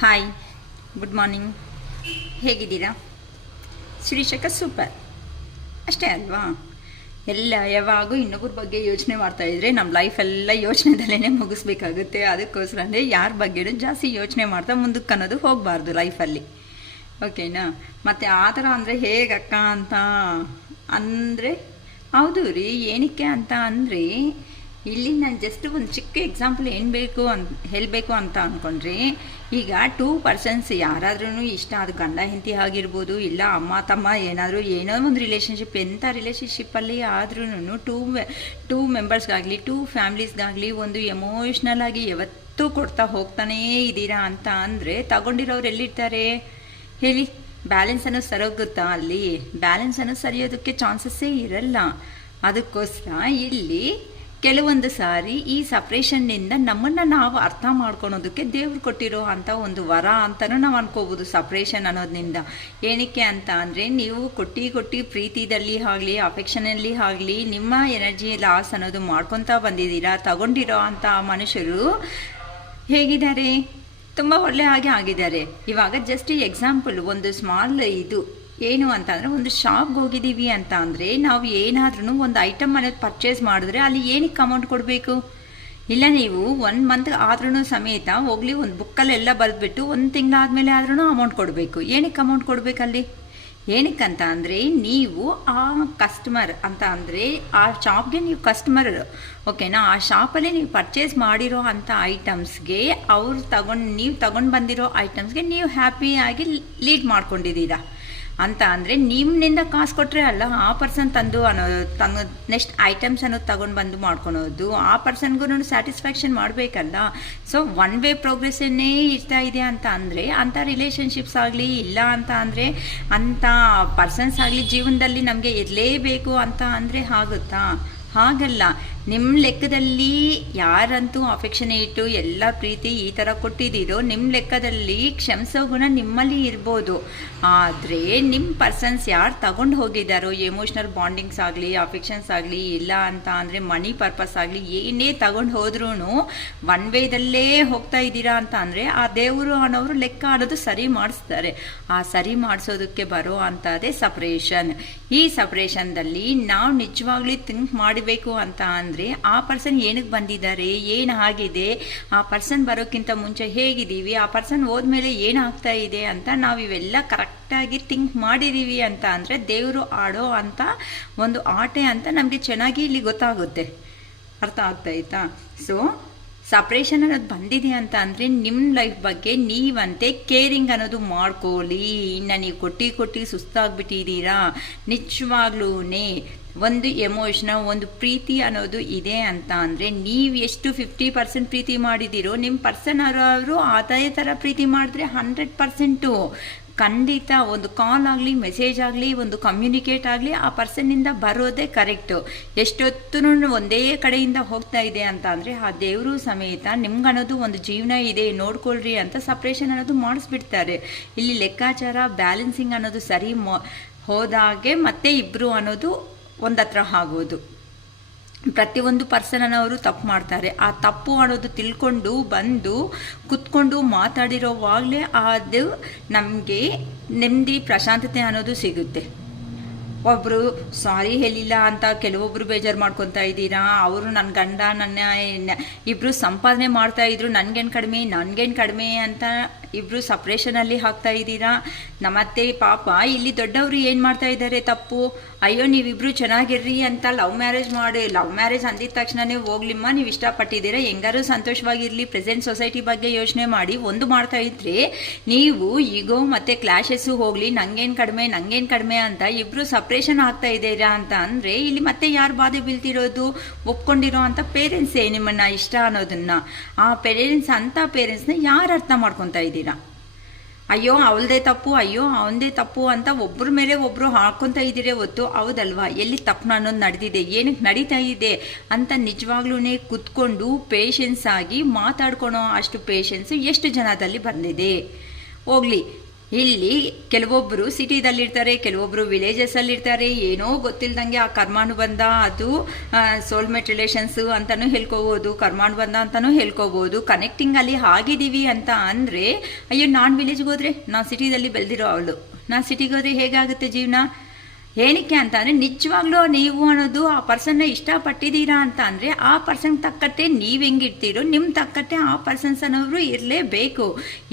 Hi, good morning. ಹೇಗಿದ್ದೀರಾ? ಶ್ರೀಶಕ super ಅಷ್ಟೇ ಅಲ್ವಾ? ಯಾವಾಗೂ ಇನ್ನೊಬ್ಬರ ಬಗ್ಗೆ ಯೋಚನೆ ಮಾಡ್ತಾಯಿದ್ರೆ ನಮ್ಮ ಲೈಫೆಲ್ಲ ಯೋಚನೆದಲ್ಲೇ ಮುಗಿಸ್ಬೇಕಾಗುತ್ತೆ. ಅದಕ್ಕೋಸ್ಕರನೇ ಯಾರ ಬಗ್ಗೆನೂ ಜಾಸ್ತಿ ಯೋಚನೆ ಮಾಡ್ತಾ ಮುಂದಕ್ಕೆ ಅನ್ನೋದು ಹೋಗಬಾರ್ದು ಲೈಫಲ್ಲಿ, ಓಕೆನಾ? ಮತ್ತು ಆ ಥರ ಅಂದರೆ ಹೇಗಕ್ಕ ಅಂತ ಅಂದರೆ, ಹೌದು ರೀ, ಏನಕ್ಕೆ ಅಂತ ಅಂದರೆ ಇಲ್ಲಿ ನಾನು ಜಸ್ಟ್ ಒಂದು ಚಿಕ್ಕ ಎಕ್ಸಾಂಪಲ್ ಹೇಳಬೇಕು ಅಂತ ಅಂದ್ಕೊಂಡ್ರೆ, ಈಗ 2 ಪರ್ಸನ್ಸ್ ಯಾರಾದ್ರೂ ಇಷ್ಟ, ಅದು ಗಂಡ ಹೆಂಡತಿ ಆಗಿರ್ಬೋದು, ಇಲ್ಲ ಅಮ್ಮ ತಮ್ಮ, ಏನೋ ಒಂದು ರಿಲೇಷನ್ಶಿಪ್, ಎಂಥ ರಿಲೇಷನ್ಶಿಪ್ಪಲ್ಲಿ ಆದ್ರೂ ಟೂ ಮೆಂಬರ್ಸ್ಗಾಗಲಿ 2 ಫ್ಯಾಮ್ಲೀಸ್ಗಾಗಲಿ ಒಂದು ಎಮೋಷ್ನಲ್ ಆಗಿ ಯಾವತ್ತೂ ಕೊಡ್ತಾ ಹೋಗ್ತಾನೇ ಇದ್ದೀರಾ ಅಂತ ಅಂದರೆ ತಗೊಂಡಿರೋರು ಎಲ್ಲಿರ್ತಾರೆ ಹೇಳಿ? ಬ್ಯಾಲೆನ್ಸ್ ಅನ್ನೋದು ಸರೋಗುತ್ತಾ? ಅಲ್ಲಿ ಬ್ಯಾಲೆನ್ಸ್ ಅನ್ನೋದು ಸರಿಯೋದಕ್ಕೆ ಚಾನ್ಸಸ್ಸೇ ಇರಲ್ಲ. ಅದಕ್ಕೋಸ್ಕರ ಇಲ್ಲಿ ಕೆಲವೊಂದು ಸಾರಿ ಈ ಸಪ್ರೇಷನ್ನಿಂದ ನಮ್ಮನ್ನು ನಾವು ಅರ್ಥ ಮಾಡ್ಕೊಳೋದಕ್ಕೆ ದೇವ್ರು ಕೊಟ್ಟಿರೋ ಅಂಥ ಒಂದು ವರ ಅಂತಲೂ ನಾವು ಅನ್ಕೋಬೋದು ಸಪ್ರೇಷನ್ ಅನ್ನೋದ್ರಿಂದ. ಏನಕ್ಕೆ ಅಂತ ಅಂದರೆ, ನೀವು ಕೊಟ್ಟು ಪ್ರೀತಿದಲ್ಲಿ ಆಗಲಿ ಅಫೆಕ್ಷನಲ್ಲಿ ಆಗಲಿ ನಿಮ್ಮ ಎನರ್ಜಿ ಲಾಸ್ ಅನ್ನೋದು ಮಾಡ್ಕೊತಾ ಬಂದಿದ್ದೀರಾ. ತಗೊಂಡಿರೋ ಅಂಥ ಮನುಷ್ಯರು ಹೇಗಿದ್ದಾರೆ? ತುಂಬ ಒಳ್ಳೆ ಹಾಗೆ ಆಗಿದ್ದಾರೆ. ಇವಾಗ ಜಸ್ಟ್ ಎಕ್ಸಾಂಪಲ್ ಒಂದು ಸ್ಮಾಲ್ ಇದು ಏನು ಅಂತ ಅಂದರೆ, ಒಂದು ಶಾಪ್ಗೆ ಹೋಗಿದ್ದೀವಿ ಅಂತ ಅಂದರೆ ನಾವು ಏನಾದ್ರೂ ಒಂದು ಐಟಮ್ ಅನ್ನೋದು ಪರ್ಚೇಸ್ ಮಾಡಿದ್ರೆ ಅಲ್ಲಿ ಏನಕ್ಕೆ ಅಮೌಂಟ್ ಕೊಡಬೇಕು? ಇಲ್ಲ, ನೀವು 1 ಮಂತ್ ಆದ್ರೂ ಸಮೇತ ಹೋಗ್ಲಿ ಒಂದು ಬುಕ್ಕಲ್ಲೆಲ್ಲ ಬರೆದ್ಬಿಟ್ಟು 1 ತಿಂಗಳಾದಮೇಲೆ ಆದ್ರೂ ಅಮೌಂಟ್ ಕೊಡಬೇಕು. ಏನಕ್ಕೆ ಅಮೌಂಟ್ ಕೊಡಬೇಕಲ್ಲಿ? ಏನಕ್ಕಂತ ಅಂದರೆ, ನೀವು ಆ ಕಸ್ಟಮರ್ ಅಂತ ಅಂದರೆ ಆ ಶಾಪ್ಗೆ ನೀವು ಕಸ್ಟಮರ್, ಓಕೆನಾ? ಆ ಶಾಪಲ್ಲಿ ನೀವು ಪರ್ಚೇಸ್ ಮಾಡಿರೋ ಅಂಥ ಐಟಮ್ಸ್ಗೆ ನೀವು ತಗೊಂಡು ಬಂದಿರೋ ಐಟಮ್ಸ್ಗೆ ನೀವು ಹ್ಯಾಪಿಯಾಗಿ ಲೀಡ್ ಮಾಡ್ಕೊಂಡಿದ್ದೀರಾ ಅಂತ ಅಂದರೆ, ನಿಮ್ಮಿಂದ ಕಾಸು ಕೊಟ್ಟರೆ ಅಲ್ಲ, ಆ ಪರ್ಸನ್ ತಂದು ನೆಕ್ಸ್ಟ್ ಐಟಮ್ಸ್ ಅನ್ನೋದು ತಗೊಂಡು ಬಂದು ಮಾಡ್ಕೊಳೋದು, ಆ ಪರ್ಸನ್ಗೂ ಸ್ಯಾಟಿಸ್ಫ್ಯಾಕ್ಷನ್ ಮಾಡಬೇಕಲ್ಲ. ಸೊ 1 ವೇ ಪ್ರೋಗ್ರೆಸ್ಸನ್ನೇ ಇರ್ತಾ ಇದೆ ಅಂತ ಅಂದರೆ, ಅಂಥ ರಿಲೇಷನ್ಶಿಪ್ಸ್ ಆಗಲಿ ಇಲ್ಲ ಅಂತ ಅಂದರೆ ಅಂಥ ಪರ್ಸನ್ಸ್ ಆಗಲಿ ಜೀವನದಲ್ಲಿ ನಮಗೆ ಇರಲೇಬೇಕು ಅಂತ ಅಂದರೆ ಆಗುತ್ತಾ? ಹಾಗಲ್ಲ. ನಿಮ್ಮ ಲೆಕ್ಕದಲ್ಲಿ ಯಾರಂತೂ ಅಫೆಕ್ಷನೇಟು ಎಲ್ಲ ಪ್ರೀತಿ ಈ ಥರ ಕೊಟ್ಟಿದ್ದೀರೋ, ನಿಮ್ಮ ಲೆಕ್ಕದಲ್ಲಿ ಕ್ಷಮಿಸೋ ಗುಣ ನಿಮ್ಮಲ್ಲಿ ಇರ್ಬೋದು. ಆದರೆ ನಿಮ್ಮ ಪರ್ಸನ್ಸ್ ಯಾರು ತಗೊಂಡು ಹೋಗಿದ್ದಾರೋ, ಎಮೋಷ್ನಲ್ ಬಾಂಡಿಂಗ್ಸ್ ಆಗಲಿ ಅಫೆಕ್ಷನ್ಸ್ ಆಗಲಿ ಇಲ್ಲ ಅಂತ ಅಂದರೆ ಮನಿ ಪರ್ಪಸ್ ಆಗಲಿ ಏನೇ ತಗೊಂಡು ಹೋದ್ರೂ 1 ವೇದಲ್ಲೇ ಹೋಗ್ತಾ ಇದ್ದೀರಾ ಅಂತ ಅಂದರೆ ಆ ದೇವರು ಅನ್ನೋರು ಲೆಕ್ಕ ಅನ್ನೋದು ಸರಿ ಮಾಡಿಸ್ತಾರೆ. ಆ ಸರಿ ಮಾಡಿಸೋದಕ್ಕೆ ಬರೋ ಅಂಥದ್ದೇ ಸಪ್ರೇಷನ್. ಈ ಸಪ್ರೇಷನ್ದಲ್ಲಿ ನಾವು ನಿಜವಾಗ್ಲೂ ಥಿಂಕ್ ಮಾಡಬೇಕು ಅಂತ ಅಂದರೆ, ಆ ಪರ್ಸನ್ ಏನಕ್ಕೆ ಬಂದಿದ್ದಾರೆ, ಏನು ಆಗಿದೆ, ಆ ಪರ್ಸನ್ ಬರೋಕ್ಕಿಂತ ಮುಂಚೆ ಹೇಗಿದ್ದೀವಿ, ಆ ಪರ್ಸನ್ ಹೋದ್ಮೇಲೆ ಏನಾಗ್ತಾ ಇದೆ ಅಂತ ನಾವು ಇವೆಲ್ಲ ಕರೆಕ್ಟಾಗಿ ಥಿಂಕ್ ಮಾಡಿದ್ದೀವಿ ಅಂತ ಅಂದರೆ ದೇವರು ಆಡೋ ಅಂತ ಒಂದು ಆಟೆ ಅಂತ ನಮಗೆ ಚೆನ್ನಾಗಿ ಇಲ್ಲಿ ಗೊತ್ತಾಗುತ್ತೆ. ಅರ್ಥ ಆಗ್ತಾಯಿತಾ? ಸೊ ಸಪ್ರೇಷನ್ ಅನ್ನೋದು ಬಂದಿದೆ ಅಂತ ಅಂದರೆ ನಿಮ್ಮ ಲೈಫ್ ಬಗ್ಗೆ ನೀವಂತೆ ಕೇರಿಂಗ್ ಅನ್ನೋದು ಮಾಡ್ಕೊಳ್ಳಿ. ಇನ್ನು ನೀವು ಕೊಟ್ಟು ಸುಸ್ತಾಗ್ಬಿಟ್ಟಿದ್ದೀರಾ, ನಿಜವಾಗ್ಲೂ ಒಂದು ಎಮೋಷನ್, ಒಂದು ಪ್ರೀತಿ ಅನ್ನೋದು ಇದೆ ಅಂತ ಅಂದರೆ, ನೀವು ಎಷ್ಟು 50% ಪ್ರೀತಿ ಮಾಡಿದ್ದೀರೋ ನಿಮ್ಮ ಪರ್ಸನ್ ಅವರು ಅದೇ ಥರ ಪ್ರೀತಿ ಮಾಡಿದ್ರೆ 100% ಖಂಡಿತ ಒಂದು ಕಾಲ್ ಆಗಲಿ ಮೆಸೇಜ್ ಆಗಲಿ ಒಂದು ಕಮ್ಯುನಿಕೇಟ್ ಆಗಲಿ ಆ ಪರ್ಸನ್ನಿಂದ ಬರೋದೇ ಕರೆಕ್ಟು. ಎಷ್ಟೊತ್ತೂ ಒಂದೇ ಕಡೆಯಿಂದ ಹೋಗ್ತಾ ಇದೆ ಅಂತ ಅಂದರೆ ಆ ದೇವರು ಸಮೇತ ನಿಮ್ಗನ್ನೋದು ಒಂದು ಜೀವನ ಇದೆ ನೋಡ್ಕೊಳ್ರಿ ಅಂತ ಸಪ್ರೇಷನ್ ಅನ್ನೋದು ಮಾಡಿಸ್ಬಿಡ್ತಾರೆ. ಇಲ್ಲಿ ಲೆಕ್ಕಾಚಾರ ಬ್ಯಾಲೆನ್ಸಿಂಗ್ ಅನ್ನೋದು ಸರಿ ಹೋದಾಗೆ ಮತ್ತೆ ಇಬ್ಬರು ಅನ್ನೋದು ಒಂದತ್ರ ಆಗೋದು. ಪ್ರತಿಯೊಂದು ಪರ್ಸನವರು ತಪ್ಪು ಮಾಡ್ತಾರೆ. ಆ ತಪ್ಪು ಅನ್ನೋದು ತಿಳ್ಕೊಂಡು ಬಂದು ಕುತ್ಕೊಂಡು ಮಾತಾಡಿರೋವಾಗಲೇ ಅದು ನಮಗೆ ನೆಮ್ಮದಿ ಪ್ರಶಾಂತತೆ ಅನ್ನೋದು ಸಿಗುತ್ತೆ. ಒಬ್ಬರು ಸಾರಿ ಹೇಳಿಲ್ಲ ಅಂತ ಕೆಲವೊಬ್ಬರು ಬೇಜಾರು ಮಾಡ್ಕೊತಾ ಇದ್ದೀರಾ. ಅವರು ನನ್ನ ಗಂಡ ಇಬ್ಬರು ಸಂಪಾದನೆ ಮಾಡ್ತಾಯಿದ್ರು, ನನಗೇನು ಕಡಿಮೆ ಅಂತ ಇಬ್ಬರು ಸಪ್ರೇಷನಲ್ಲಿ ಹಾಕ್ತಾ ಇದ್ದೀರಾ. ನಮ್ಮತ್ತೆ ಪಾಪ ಇಲ್ಲಿ ದೊಡ್ಡವರು ಏನು ಮಾಡ್ತಾ ಇದ್ದಾರೆ ತಪ್ಪು, ಅಯ್ಯೋ ನೀವಿಬ್ರು ಚೆನ್ನಾಗಿರ್ರಿ ಅಂತ ಲವ್ ಮ್ಯಾರೇಜ್ ಅಂದಿದ ತಕ್ಷಣನೇ ಹೋಗ್ಲಿಮ್ಮ, ನೀವು ಇಷ್ಟಪಟ್ಟಿದ್ದೀರಾ, ಹೆಂಗಾರು ಸಂತೋಷವಾಗಿರಲಿ, ಪ್ರೆಸೆಂಟ್ ಸೊಸೈಟಿ ಬಗ್ಗೆ ಯೋಚನೆ ಮಾಡಿ ಒಂದು ಮಾಡ್ತಾ ಇದ್ರೆ ನೀವು ಈಗೋ ಮತ್ತು ಕ್ಲಾಶಸ್ಸು ಹೋಗಲಿ, ನಂಗೇನು ಕಡಿಮೆ ಅಂತ ಇಬ್ಬರು ಸಪ್ರೇಷನ್ ಆಗ್ತಾ ಇದ್ದೀರಾ ಅಂತ ಅಂದರೆ ಇಲ್ಲಿ ಮತ್ತೆ ಯಾರು ಬಾಧೆ ಬೀಳ್ತಿರೋದು? ಒಪ್ಕೊಂಡಿರೋ ಅಂಥ ಪೇರೆಂಟ್ಸೇ ನಿಮ್ಮನ್ನು ಇಷ್ಟ ಅನ್ನೋದನ್ನು. ಆ ಪೇರೆಂಟ್ಸ್ನ ಯಾರು ಅರ್ಥ ಮಾಡ್ಕೊತಾ ಇದ್ದೀರಾ? ಅಯ್ಯೋ ಅವಳದೇ ತಪ್ಪು, ಅಯ್ಯೋ ಅವನದೇ ತಪ್ಪು ಅಂತ ಒಬ್ಬರ ಮೇಲೆ ಒಬ್ಬರು ಹಾಕ್ಕೊತಾ ಇದ್ದೀರೇ ಹೊತ್ತು, ಹೌದಲ್ವಾ? ಎಲ್ಲಿ ತಪ್ಪು ಅನ್ನೋದು ನಡೆದಿದೆ, ಏನಕ್ಕೆ ನಡೀತಾ ಇದೆ ಅಂತ ನಿಜವಾಗ್ಲೂ ಕುತ್ಕೊಂಡು ಪೇಷನ್ಸ್ ಆಗಿ ಮಾತಾಡ್ಕೊಳೋ ಅಷ್ಟು ಪೇಷನ್ಸು ಎಷ್ಟು ಜನದಲ್ಲಿ ಬಂದಿದೆ? ಹೋಗಲಿ, ಇಲ್ಲಿ ಕೆಲವೊಬ್ಬರು ಸಿಟಿದಲ್ಲಿರ್ತಾರೆ, ಕೆಲವೊಬ್ಬರು ವಿಲೇಜಸ್ಸಲ್ಲಿರ್ತಾರೆ. ಏನೋ ಗೊತ್ತಿಲ್ದಂಗೆ ಆ ಕರ್ಮಾನುಬಂಧ ಅದು ಸೋಲ್ಮೇಟ್ ರಿಲೇಷನ್ಸು ಅಂತಲೂ ಹೇಳ್ಕೋಬೋದು, ಕರ್ಮಾನುಬಂಧ ಅಂತಲೂ ಹೇಳ್ಕೋಬೋದು. ಕನೆಕ್ಟಿಂಗಲ್ಲಿ ಆಗಿದ್ದೀವಿ ಅಂತ ಅಂದರೆ, ಅಯ್ಯೋ ನಾನು ವಿಲೇಜ್ಗೆ ಹೋದರೆ, ನಾನು ಸಿಟಿದಲ್ಲಿ ಬೆಳೆದಿರೋ ಅವಳು, ನಾನು ಸಿಟಿಗೆ ಹೋದರೆ ಹೇಗಾಗುತ್ತೆ ಜೀವನ? ಏನಕ್ಕೆ ಅಂತ ಅಂದರೆ, ನಿಜವಾಗ್ಲೂ ನೀವು ಅನ್ನೋದು ಆ ಪರ್ಸನ್ನ ಇಷ್ಟಪಟ್ಟಿದ್ದೀರಾ ಅಂತ ಅಂದರೆ ಆ ಪರ್ಸನ್ ತಕ್ಕಟ್ಟೆ ನೀವು ಹೆಂಗಿರ್ತೀರೋ ನಿಮ್ಮ ತಕ್ಕಟ್ಟೆ ಆ ಪರ್ಸನ್ಸ್ ಅನ್ನೋರು ಇರಲೇಬೇಕು.